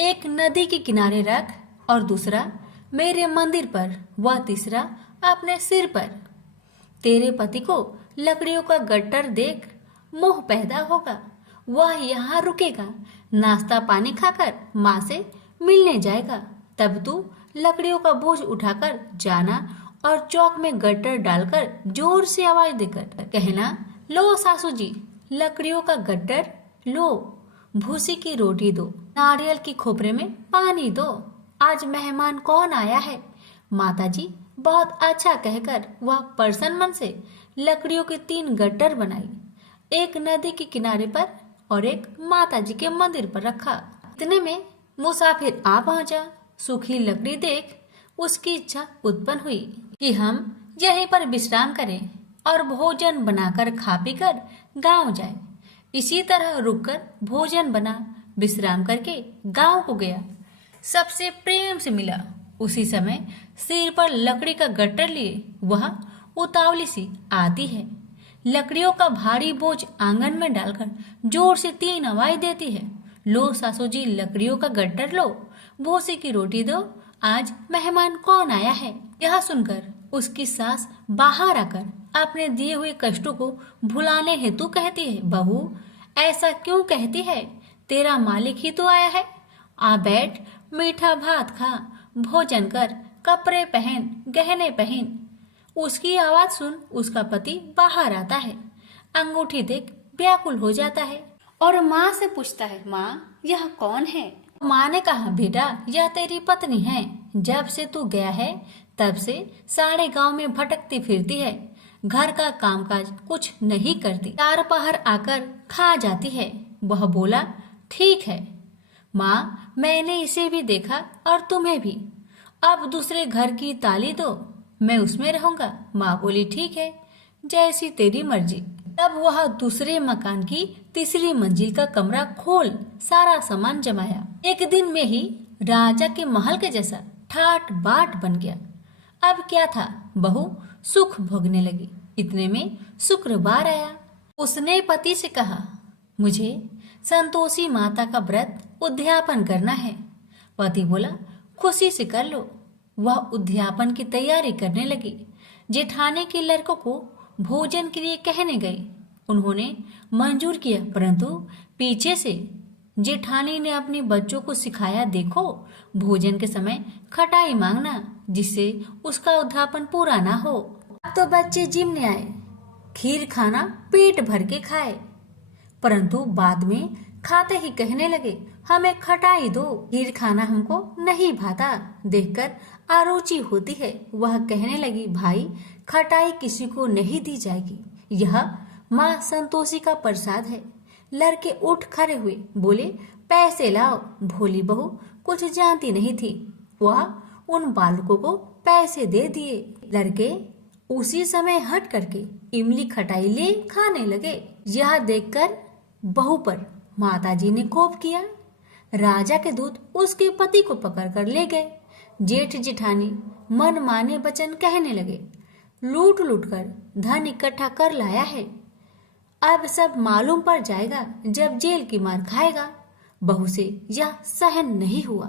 एक नदी के किनारे रख और दूसरा मेरे मंदिर पर व तीसरा अपने सिर पर। तेरे पति को लकड़ियों का गट्टर देख मोह पैदा होगा, वह यहाँ रुकेगा, नाश्ता पानी खाकर माँ से मिलने जाएगा, तब तू लकड़ियों का बोझ उठाकर जाना और चौक में गट्टर डालकर जोर से आवाज देकर कहना, लो सासू जी लकड़ियों का गट्टर लो, भूसी की रोटी दो, नारियल की खोपरे में पानी दो, आज मेहमान कौन आया है? माताजी बहुत अच्छा कहकर वह प्रसन्न मन से लकड़ियों के 3 गट्टर बनाई, एक नदी के किनारे पर और एक माताजी के मंदिर पर रखा। इतने में मुसाफिर आ पहुंचा। सूखी लकड़ी देख उसकी इच्छा उत्पन्न हुई कि हम यहीं पर विश्राम करें और भोजन बनाकर खा पीकर गांव जाए। इसी तरह रुककर भोजन बना, विश्राम करके गांव को गया, सबसे प्रेम से मिला। उसी समय सिर पर लकड़ी का गट्टर लिए वह उतावली सी आती है, लकड़ियों का भारी बोझ आंगन में डालकर जोर से 3 आवाज देती है, लो सासू जी लकड़ियों का गट्टर लो, भूसी की रोटी दो, आज मेहमान कौन आया है? यह सुनकर उसकी सास बाहर आकर अपने दिए हुए कष्टों को भुलाने हेतु कहती है, बहू ऐसा क्यों कहती है? तेरा मालिक ही तो आया है, आ बैठ, मीठा भात खा, भोजन कर, कपड़े पहन, गहने पहन। उसकी आवाज सुन उसका पति बाहर आता है, अंगूठी देख व्याकुल हो जाता है और माँ से पूछता है, माँ यह कौन है? माँ ने कहा, बेटा यह तेरी पत्नी है, जब से तू गया है तब से सारे गांव में भटकती फिरती है, घर का कामकाज कुछ नहीं करती, 4 पहर आकर खा जाती है। वह बोला, ठीक है माँ मैंने इसे भी देखा और तुम्हें भी, अब दूसरे घर की ताली दो, मैं उसमें रहूंगा। माँ बोली, ठीक है जैसी तेरी मर्जी। तब वह दूसरे मकान की 3री मंजिल का कमरा खोल सारा सामान जमाया। एक दिन में ही राजा के महल के जैसा ठाट बाट बन गया। अब क्या था, बहू सुख भोगने लगी। इतने में शुक्रवार आया। उसने पति से कहा, मुझे संतोषी माता का व्रत उद्यापन करना है। पति बोला, खुशी से कर लो। वह उद्यापन की तैयारी करने लगी। जेठानी के लड़कों को भोजन के लिए कहने गई। उन्होंने मंजूर किया, परंतु पीछे से जेठानी ने अपने बच्चों को सिखाया, देखो भोजन के समय खटाई मांगना, जिससे उसका उद्यापन पूरा ना हो। अब तो बच्चे जिमने आए, खीर खाना पेट भर के खाए, परंतु बाद में खाते ही कहने लगे, हमें खटाई दो, खीर खाना हमको नहीं भाता, देखकर आरुचि होती है। वह कहने लगी, भाई खटाई किसी को नहीं दी जाएगी, यह माँ संतोषी का प्रसाद है। लड़के उठ खड़े हुए, बोले, पैसे लाओ। भोली बहू कुछ जानती नहीं थी, वह उन बालकों को पैसे दे दिए। लड़के उसी समय हट करके इमली खटाई ले खाने लगे। यह देखकर बहू पर माताजी ने कोप किया। राजा के दूत उसके पति को पकड़कर ले गए। जेठ जेठानी मन माने वचन कहने लगे, लूट लूट कर धन इकट्ठा कर लाया है, अब सब मालूम पड़ जाएगा जब जेल की मार खाएगा। बहू से यह सहन नहीं हुआ।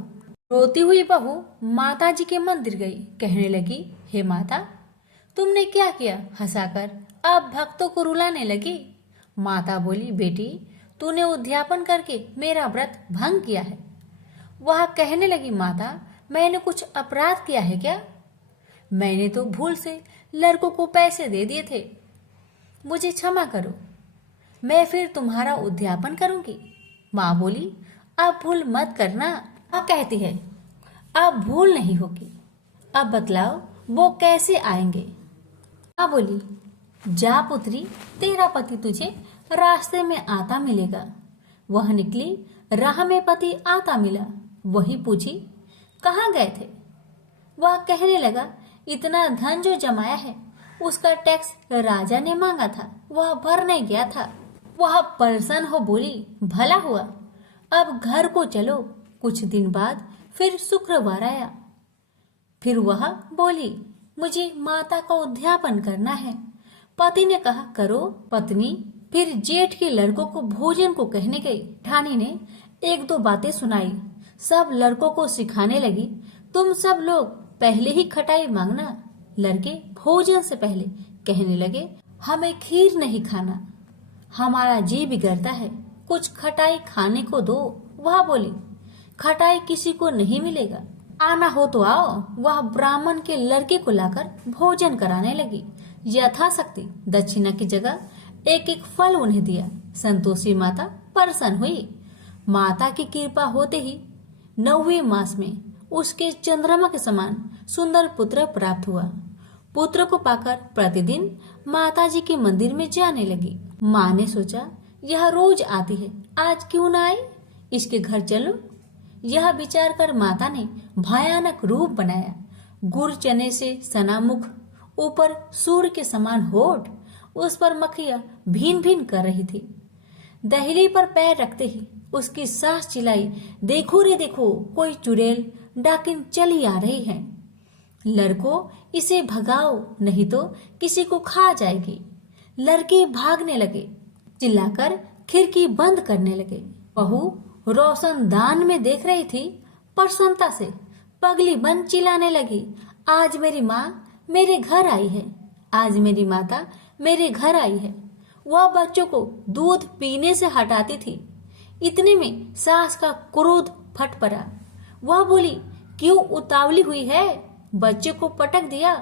रोती हुई बहू माताजी के मंदिर गई, कहने लगी, हे माता, तुमने क्या किया? हंसाकर अब भक्तों को रुलाने लगी। माता बोली, बेटी तूने उद्यापन करके मेरा व्रत भंग किया है। वह कहने लगी, माता मैंने कुछ अपराध किया है क्या? मैंने तो भूल से लड़कों को पैसे दे दिए थे, मुझे क्षमा करो, मैं फिर तुम्हारा उद्यापन करूंगी। माँ बोली, अब भूल मत करना। माँ कहती है, अब भूल नहीं होगी, अब बतलाओ वो कैसे आएंगे? माँ बोली, जा पुत्री, तेरा पति तुझे रास्ते में आता मिलेगा। वह निकली, राह में पति आता मिला। वही पूछी, कहाँ गए थे? वह कहने लगा, इतना धन जो जमाया है उसका टैक्स राजा ने मांगा था, वह भरने गया था। वह परेशान हो बोली, भला हुआ, अब घर को चलो। कुछ दिन बाद फिर शुक्रवार आया। फिर वह बोली, मुझे माता का उद्यापन करना है। पति ने कहा, करो। पत्नी फिर जेठ के लड़कों को भोजन को कहने गई। ठानी ने एक दो बातें सुनाई, सब लड़कों को सिखाने लगी, तुम सब लोग पहले ही खटाई मांगना। लड़के भोजन से पहले कहने लगे, हमें खीर नहीं खाना, हमारा जी बिगड़ता है, कुछ खटाई खाने को दो। वह बोली, खटाई किसी को नहीं मिलेगा, आना हो तो आओ। वह ब्राह्मण के लड़के को लाकर भोजन कराने लगी। यथाशक्ति दक्षिणा की जगह एक एक फल उन्हें दिया। संतोषी माता प्रसन्न हुई। माता की कृपा होते ही 9वें मास में उसके चंद्रमा के समान सुंदर पुत्र प्राप्त हुआ। पुत्र को पाकर प्रतिदिन माताजी के मंदिर में जाने लगी। माँ ने सोचा, यह रोज आती है, आज क्यों न आए, इसके घर चलो। यह विचार कर माता ने भयानक रूप बनाया। गुड़ चने से सना मुख, ऊपर सूर्य के समान होठ, उस पर मक्खियां भीन भीन कर रही थी। दहली पर पैर रखते ही उसकी सास चिल्लाई, देखो रे देखो, कोई चुड़ैल डाकिन चली आ रही है, लड़कों इसे भगाओ नहीं तो किसी को खा जाएगी। लड़के भागने लगे, चिल्लाकर खिड़की बंद करने लगे। बहू रोशनदान में देख रही थी, प्रसन्नता से पगली बन चिल्लाने लगी, आज मेरी माँ मेरे घर आई है, आज मेरी माता मेरे घर आई है। वह बच्चों को दूध पीने से हटाती थी। इतने में सास का क्रोध फट पड़ा। वह बोली, क्यों उतावली हुई है, बच्चे को पटक दिया।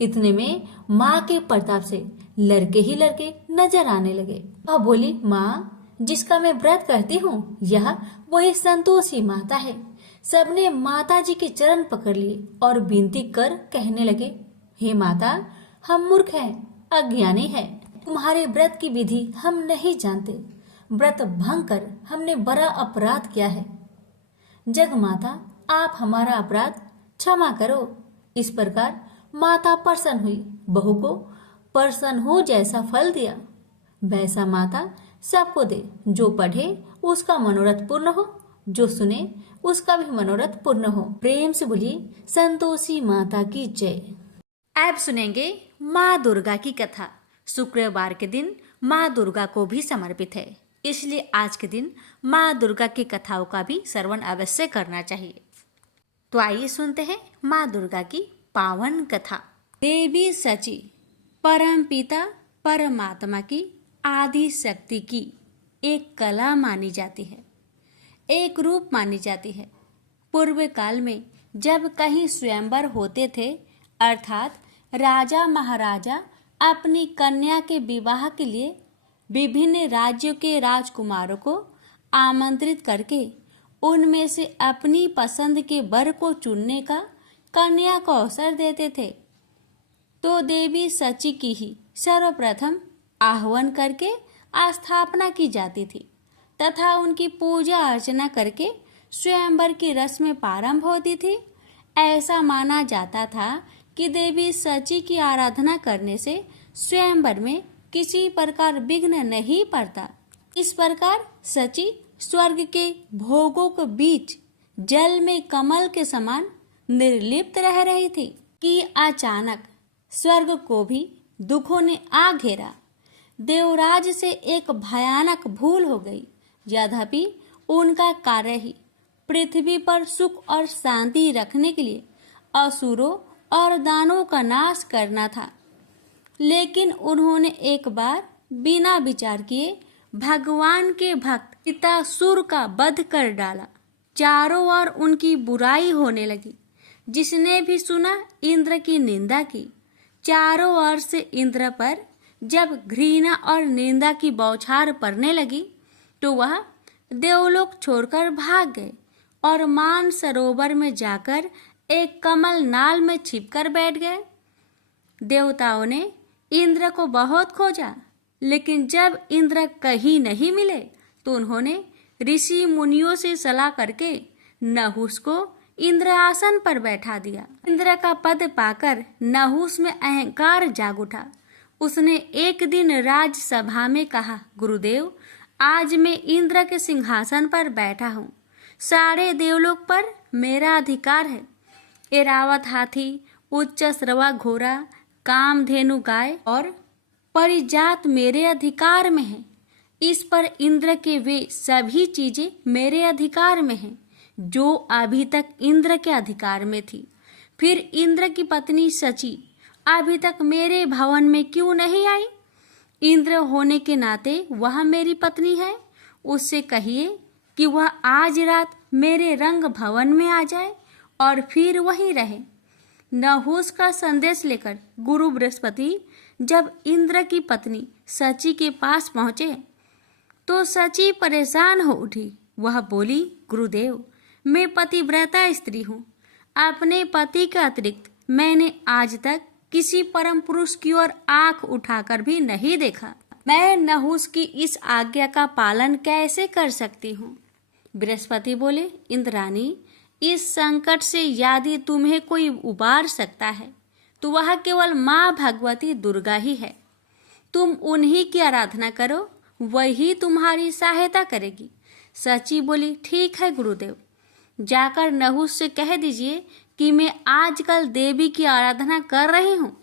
इतने में माँ के प्रताप से लड़के ही लड़के नजर आने लगे। वह बोली, माँ जिसका मैं व्रत करती हूँ, यह वही संतोषी माता है। सबने माता जी के चरण पकड़ लिए और विनती कर कहने लगे, हे माता, हम मूर्ख हैं, अज्ञानी हैं, तुम्हारे व्रत की विधि हम नहीं जानते, व्रत भंग कर हमने बड़ा अपराध किया है। जग माता, आप हमारा अपराध क्षमा करो। इस प्रकार माता प्रसन्न हुई। बहू को प्रसन्न हो जैसा फल दिया, वैसा माता सबको दे। जो पढ़े उसका मनोरथ पूर्ण हो, जो सुने उसका भी मनोरथ पूर्ण हो। प्रेम से बोलिए संतोषी माता की जय। अब सुनेंगे माँ दुर्गा की कथा। शुक्रवार के दिन माँ दुर्गा को भी समर्पित है, इसलिए आज के दिन माँ दुर्गा की कथाओं का भी श्रवण अवश्य करना चाहिए। तो आइए सुनते हैं माँ दुर्गा की पावन कथा। देवी सची परम पिता परमात्मा की आदि शक्ति की एक कला मानी जाती है। एक रूप मानी जाती है। पूर्व काल में जब कहीं स्वयंवर होते थे, अर्थात राजा महाराजा अपनी कन्या के विवाह के लिए विभिन्न राज्यों के राजकुमारों को आमंत्रित करके उनमें से अपनी पसंद के वर को चुनने का कन्या को अवसर देते थे, तो देवी सची की ही सर्वप्रथम आह्वान करके स्थापना की जाती थी तथा उनकी पूजा अर्चना करके स्वयंवर की रस्में प्रारंभ होती थी। ऐसा माना जाता था कि देवी सची की आराधना करने से स्वयंवर में किसी प्रकार विघ्न नहीं पड़ता। इस प्रकार सची स्वर्ग के भोगों के बीच जल में कमल के समान निर्लिप्त रह रही थी कि अचानक स्वर्ग को भी दुखों ने आ घेरा। देवराज से एक भयानक भूल हो गई। यद्यपि उनका कार्य ही पृथ्वी पर सुख और शांति रखने के लिए असुरों और दानवों का नाश करना था, लेकिन उन्होंने एक बार बिना विचार किए भगवान के भक्त पितासुर का वध कर डाला। चारों ओर उनकी बुराई होने लगी। जिसने भी सुना इंद्र की निंदा की। चारों ओर से इंद्र पर जब घृणा और निंदा की बौछार पड़ने लगी तो वह देवलोक छोड़कर भाग गए और मान सरोवर में जाकर एक कमल नाल में छिपकर बैठ गए। देवताओं ने इंद्र को बहुत खोजा, लेकिन जब इंद्र कहीं नहीं मिले तो उन्होंने ऋषि मुनियों से सलाह करके नहुस को इंद्र आसन पर बैठा दिया। इंद्र का पद पाकर नहुस में अहंकार जाग उठा। उसने एक दिन राजसभा में कहा, गुरुदेव, आज मैं इंद्र के सिंहासन पर बैठा हूँ। सारे देवलोक पर मेरा अधिकार है। एरावत हाथी, उच्च श्रवा घोड़ा, कामधेनु गाय और परिजात मेरे अधिकार में है। इस पर इंद्र के वे सभी चीजें मेरे अधिकार में हैं जो अभी तक इंद्र के अधिकार में थी। फिर इंद्र की पत्नी सची अभी तक मेरे भवन में क्यों नहीं आई? इंद्र होने के नाते वह मेरी पत्नी है। उससे कहिए कि वह आज रात मेरे रंग भवन में आ जाए और फिर वहीं रहे। नहुस का संदेश लेकर गुरु बृहस्पति जब इंद्र की पत्नी सची के पास पहुंचे तो सची परेशान हो उठी। वह बोली, गुरुदेव, मैं पतिव्रता स्त्री हूँ। अपने पति के अतिरिक्त मैंने आज तक किसी परम पुरुष की ओर आंख उठाकर भी नहीं देखा। मैं नहुस की इस आज्ञा का पालन कैसे कर सकती हूँ? बृहस्पति बोले, इंद्राणी, इस संकट से यदि तुम्हें कोई उबार सकता है तो वह केवल माँ भगवती दुर्गा ही है। तुम उन्हीं की आराधना करो, वही तुम्हारी सहायता करेगी। सची बोली, ठीक है गुरुदेव। जाकर नहुस से कह दीजिए कि मैं आजकल देवी की आराधना कर रही हूँ।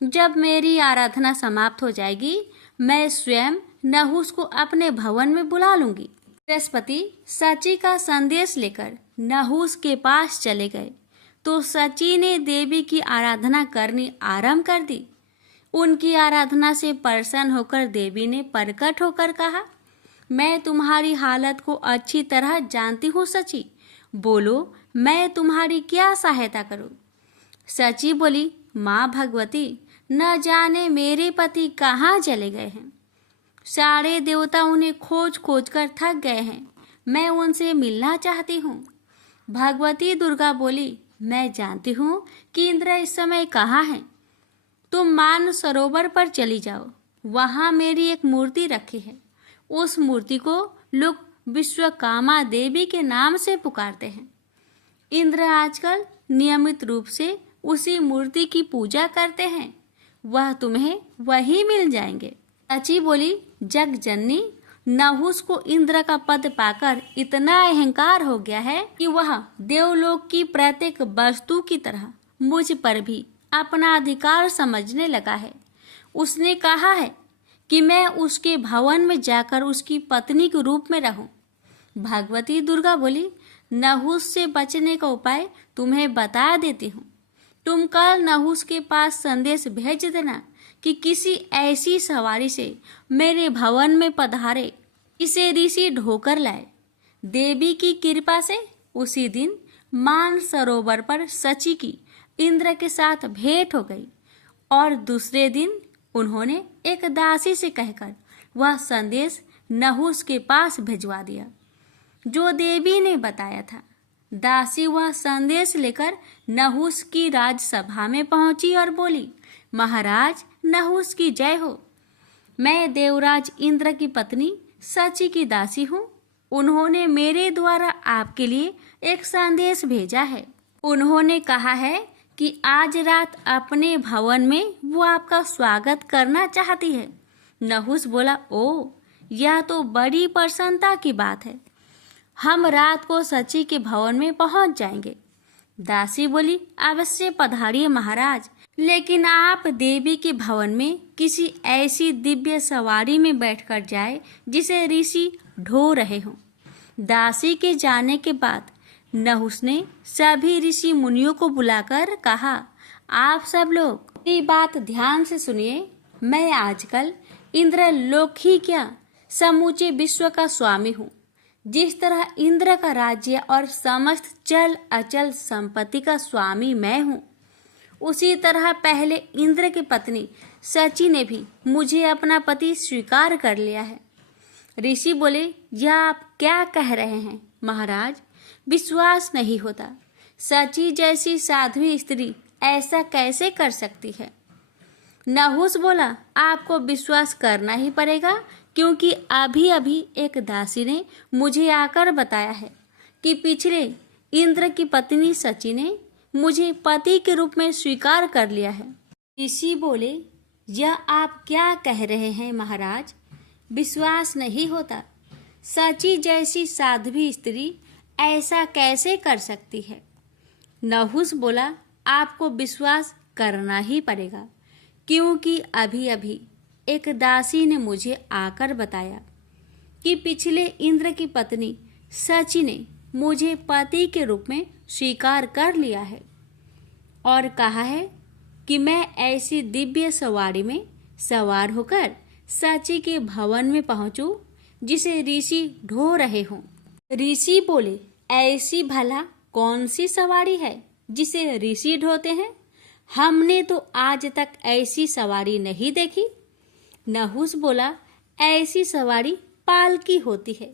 जब मेरी आराधना समाप्त हो जाएगी मैं स्वयं नहुस को अपने भवन में बुला लूंगी। बृहस्पति सची का संदेश लेकर नहुस के पास चले गए तो सची ने देवी की आराधना करनी आरंभ कर दी। उनकी आराधना से प्रसन्न होकर देवी ने प्रकट होकर कहा, मैं तुम्हारी हालत को अच्छी तरह जानती हूँ सची, बोलो मैं तुम्हारी क्या सहायता करूँ? सची बोली, माँ भगवती, न जाने मेरे पति कहाँ चले गए हैं। सारे देवता उन्हें खोज खोज कर थक गए हैं। मैं उनसे मिलना चाहती हूँ। भगवती दुर्गा बोली, मैं जानती हूँ कि इंद्र इस समय कहाँ हैं। तुम मान सरोवर पर चली जाओ, वहाँ मेरी एक मूर्ति रखी है। उस मूर्ति को लोग विश्वकामा देवी के नाम से पुकारते हैं। इंद्र आजकल नियमित रूप से उसी मूर्ति की पूजा करते हैं। वह तुम्हें वही मिल जाएंगे। सची बोली, जग जननी, नहुस को इंद्र का पद पाकर इतना अहंकार हो गया है कि वह देवलोक की प्रत्येक वस्तु की तरह मुझ पर भी अपना अधिकार समझने लगा है। उसने कहा है कि मैं उसके भवन में जाकर उसकी पत्नी के रूप में रहूं। भगवती दुर्गा बोली, नहुस से बचने का उपाय तुम्हें बता देती हूँ। तुम कल नहुस के पास संदेश भेज देना कि किसी ऐसी सवारी से मेरे भवन में पधारे, इसे ऋषि ढोकर लाए। देवी की कृपा से उसी दिन मान सरोवर पर सची की इंद्र के साथ भेंट हो गई और दूसरे दिन उन्होंने एक दासी से कहकर वह संदेश नहुस के पास भिजवा दिया जो देवी ने बताया था। दासी वह संदेश लेकर नहुस की राजसभा में पहुंची और बोली, महाराज नहुस की जय हो। मैं देवराज इंद्र की पत्नी सची की दासी हूँ। उन्होंने मेरे द्वारा आपके लिए एक संदेश भेजा है। उन्होंने कहा है कि आज रात अपने भवन में वो आपका स्वागत करना चाहती है। नहुस बोला, ओ यह तो बड़ी प्रसन्नता की बात है। हम रात को सची के भवन में पहुंच जाएंगे। दासी बोली, अवश्य पधारिए महाराज, लेकिन आप देवी के भवन में किसी ऐसी दिव्य सवारी में बैठकर जाए जिसे ऋषि ढो रहे हों। दासी के जाने के बाद नहुस ने सभी ऋषि मुनियों को बुलाकर कहा, आप सब लोग मेरी बात ध्यान से सुनिए। मैं आजकल इंद्रलोक ही क्या समूचे विश्व का स्वामी हूँ। जिस तरह इंद्र का राज्य और समस्त चल अचल संपत्ति का स्वामी मैं हूँ, उसी तरह पहले इंद्र की पत्नी सची ने भी मुझे अपना पति स्वीकार कर लिया है। ऋषि बोले, यह आप क्या कह रहे हैं महाराज? विश्वास नहीं होता। सची जैसी साध्वी स्त्री ऐसा कैसे कर सकती है? नहुस बोला, आपको विश्वास करना ही पड़ेगा, क्योंकि अभी अभी एक दासी ने मुझे आकर बताया है कि पिछले इंद्र की पत्नी सची ने मुझे पति के रूप में स्वीकार कर लिया है। ऋषि बोले, यह आप क्या कह रहे हैं महाराज? विश्वास नहीं होता। सची जैसी साध्वी स्त्री ऐसा कैसे कर सकती है? नहुस बोला, आपको विश्वास करना ही पड़ेगा, क्योंकि अभी अभी एक दासी ने मुझे आकर बताया कि पिछले इंद्र की पत्नी सची ने मुझे पति के रूप में स्वीकार कर लिया है और कहा है कि मैं ऐसी दिव्य सवारी में सवार होकर सची के भवन में पहुंचूं जिसे ऋषि ढो रहे हों। ऋषि बोले, ऐसी भला कौन सी सवारी है जिसे ऋषि ढोते हैं? हमने तो आज तक ऐसी सवारी नहीं देखी। नहुस बोला, ऐसी सवारी पालकी होती है।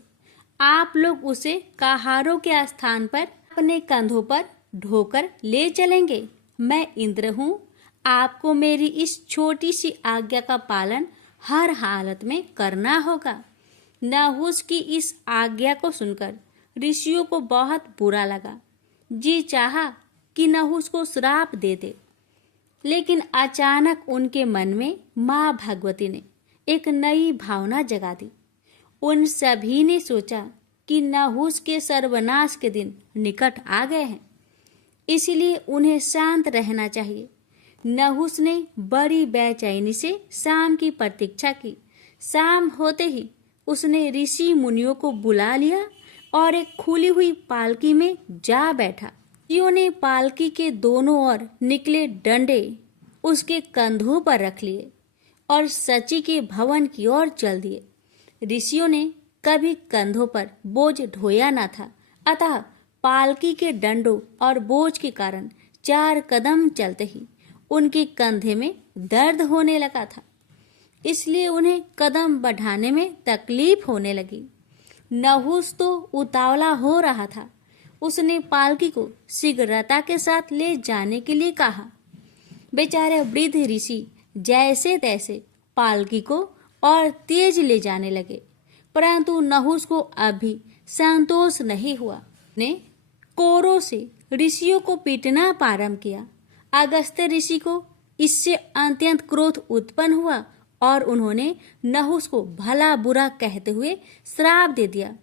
आप लोग उसे कहारों के स्थान पर अपने कंधों पर ढोकर ले चलेंगे। मैं इंद्र हूँ। आपको मेरी इस छोटी सी आज्ञा का पालन हर हालत में करना होगा। नहुस की इस आज्ञा को सुनकर ऋषियों को बहुत बुरा लगा। जी चाहा कि नहुस को श्राप दे दे, लेकिन अचानक उनके मन में माँ भगवती ने एक नई भावना जगा दी। उन सभी ने सोचा कि नहुस के सर्वनाश के दिन निकट आ गए हैं, इसलिए उन्हें शांत रहना चाहिए। नहुस ने बड़ी बेचैनी से शाम की प्रतीक्षा की। शाम होते ही उसने ऋषि मुनियों को बुला लिया और एक खुली हुई पालकी में जा बैठा। ऋषियों ने पालकी के दोनों ओर निकले डंडे उसके कंधों पर रख लिए और सची के भवन की ओर चल दिए। ऋषियों ने कभी कंधों पर बोझ ढोया न था, अतः पालकी के डंडों और बोझ के कारण 4 कदम चलते ही उनके कंधे में दर्द होने लगा था, इसलिए उन्हें कदम बढ़ाने में तकलीफ होने लगी। नहुस तो उतावला हो रहा था। उसने पालकी को शीघ्रता के साथ ले जाने के लिए कहा। बेचारे वृद्ध ऋषि जैसे तैसे पालकी को और तेज ले जाने लगे, परंतु नहुस को अभी संतोष नहीं हुआ। ने कोरों से ऋषियों को पीटना प्रारंभ किया। अगस्त्य ऋषि को इससे अत्यंत क्रोध उत्पन्न हुआ और उन्होंने नहुस को भला बुरा कहते हुए श्राप दे दिया।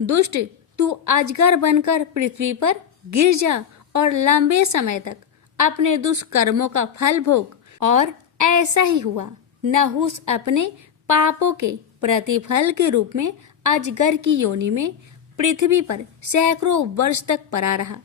दुष्ट, तू अजगर बनकर पृथ्वी पर गिर जा और लंबे समय तक अपने दुष्कर्मों का फल भोग। और ऐसा ही हुआ। नहुस अपने पापों के प्रतिफल के रूप में अजगर की योनि में पृथ्वी पर सैकड़ों वर्ष तक पड़ा रहा।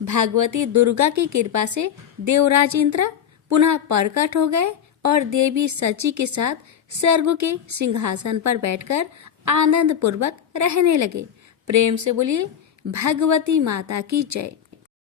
भगवती दुर्गा की कृपा से देवराज इंद्र पुनः प्रकट हो गए और देवी सची के साथ स्वर्ग के सिंहासन पर बैठकर आनंद पूर्वक रहने लगे। प्रेम से बोलिए भगवती माता की जय।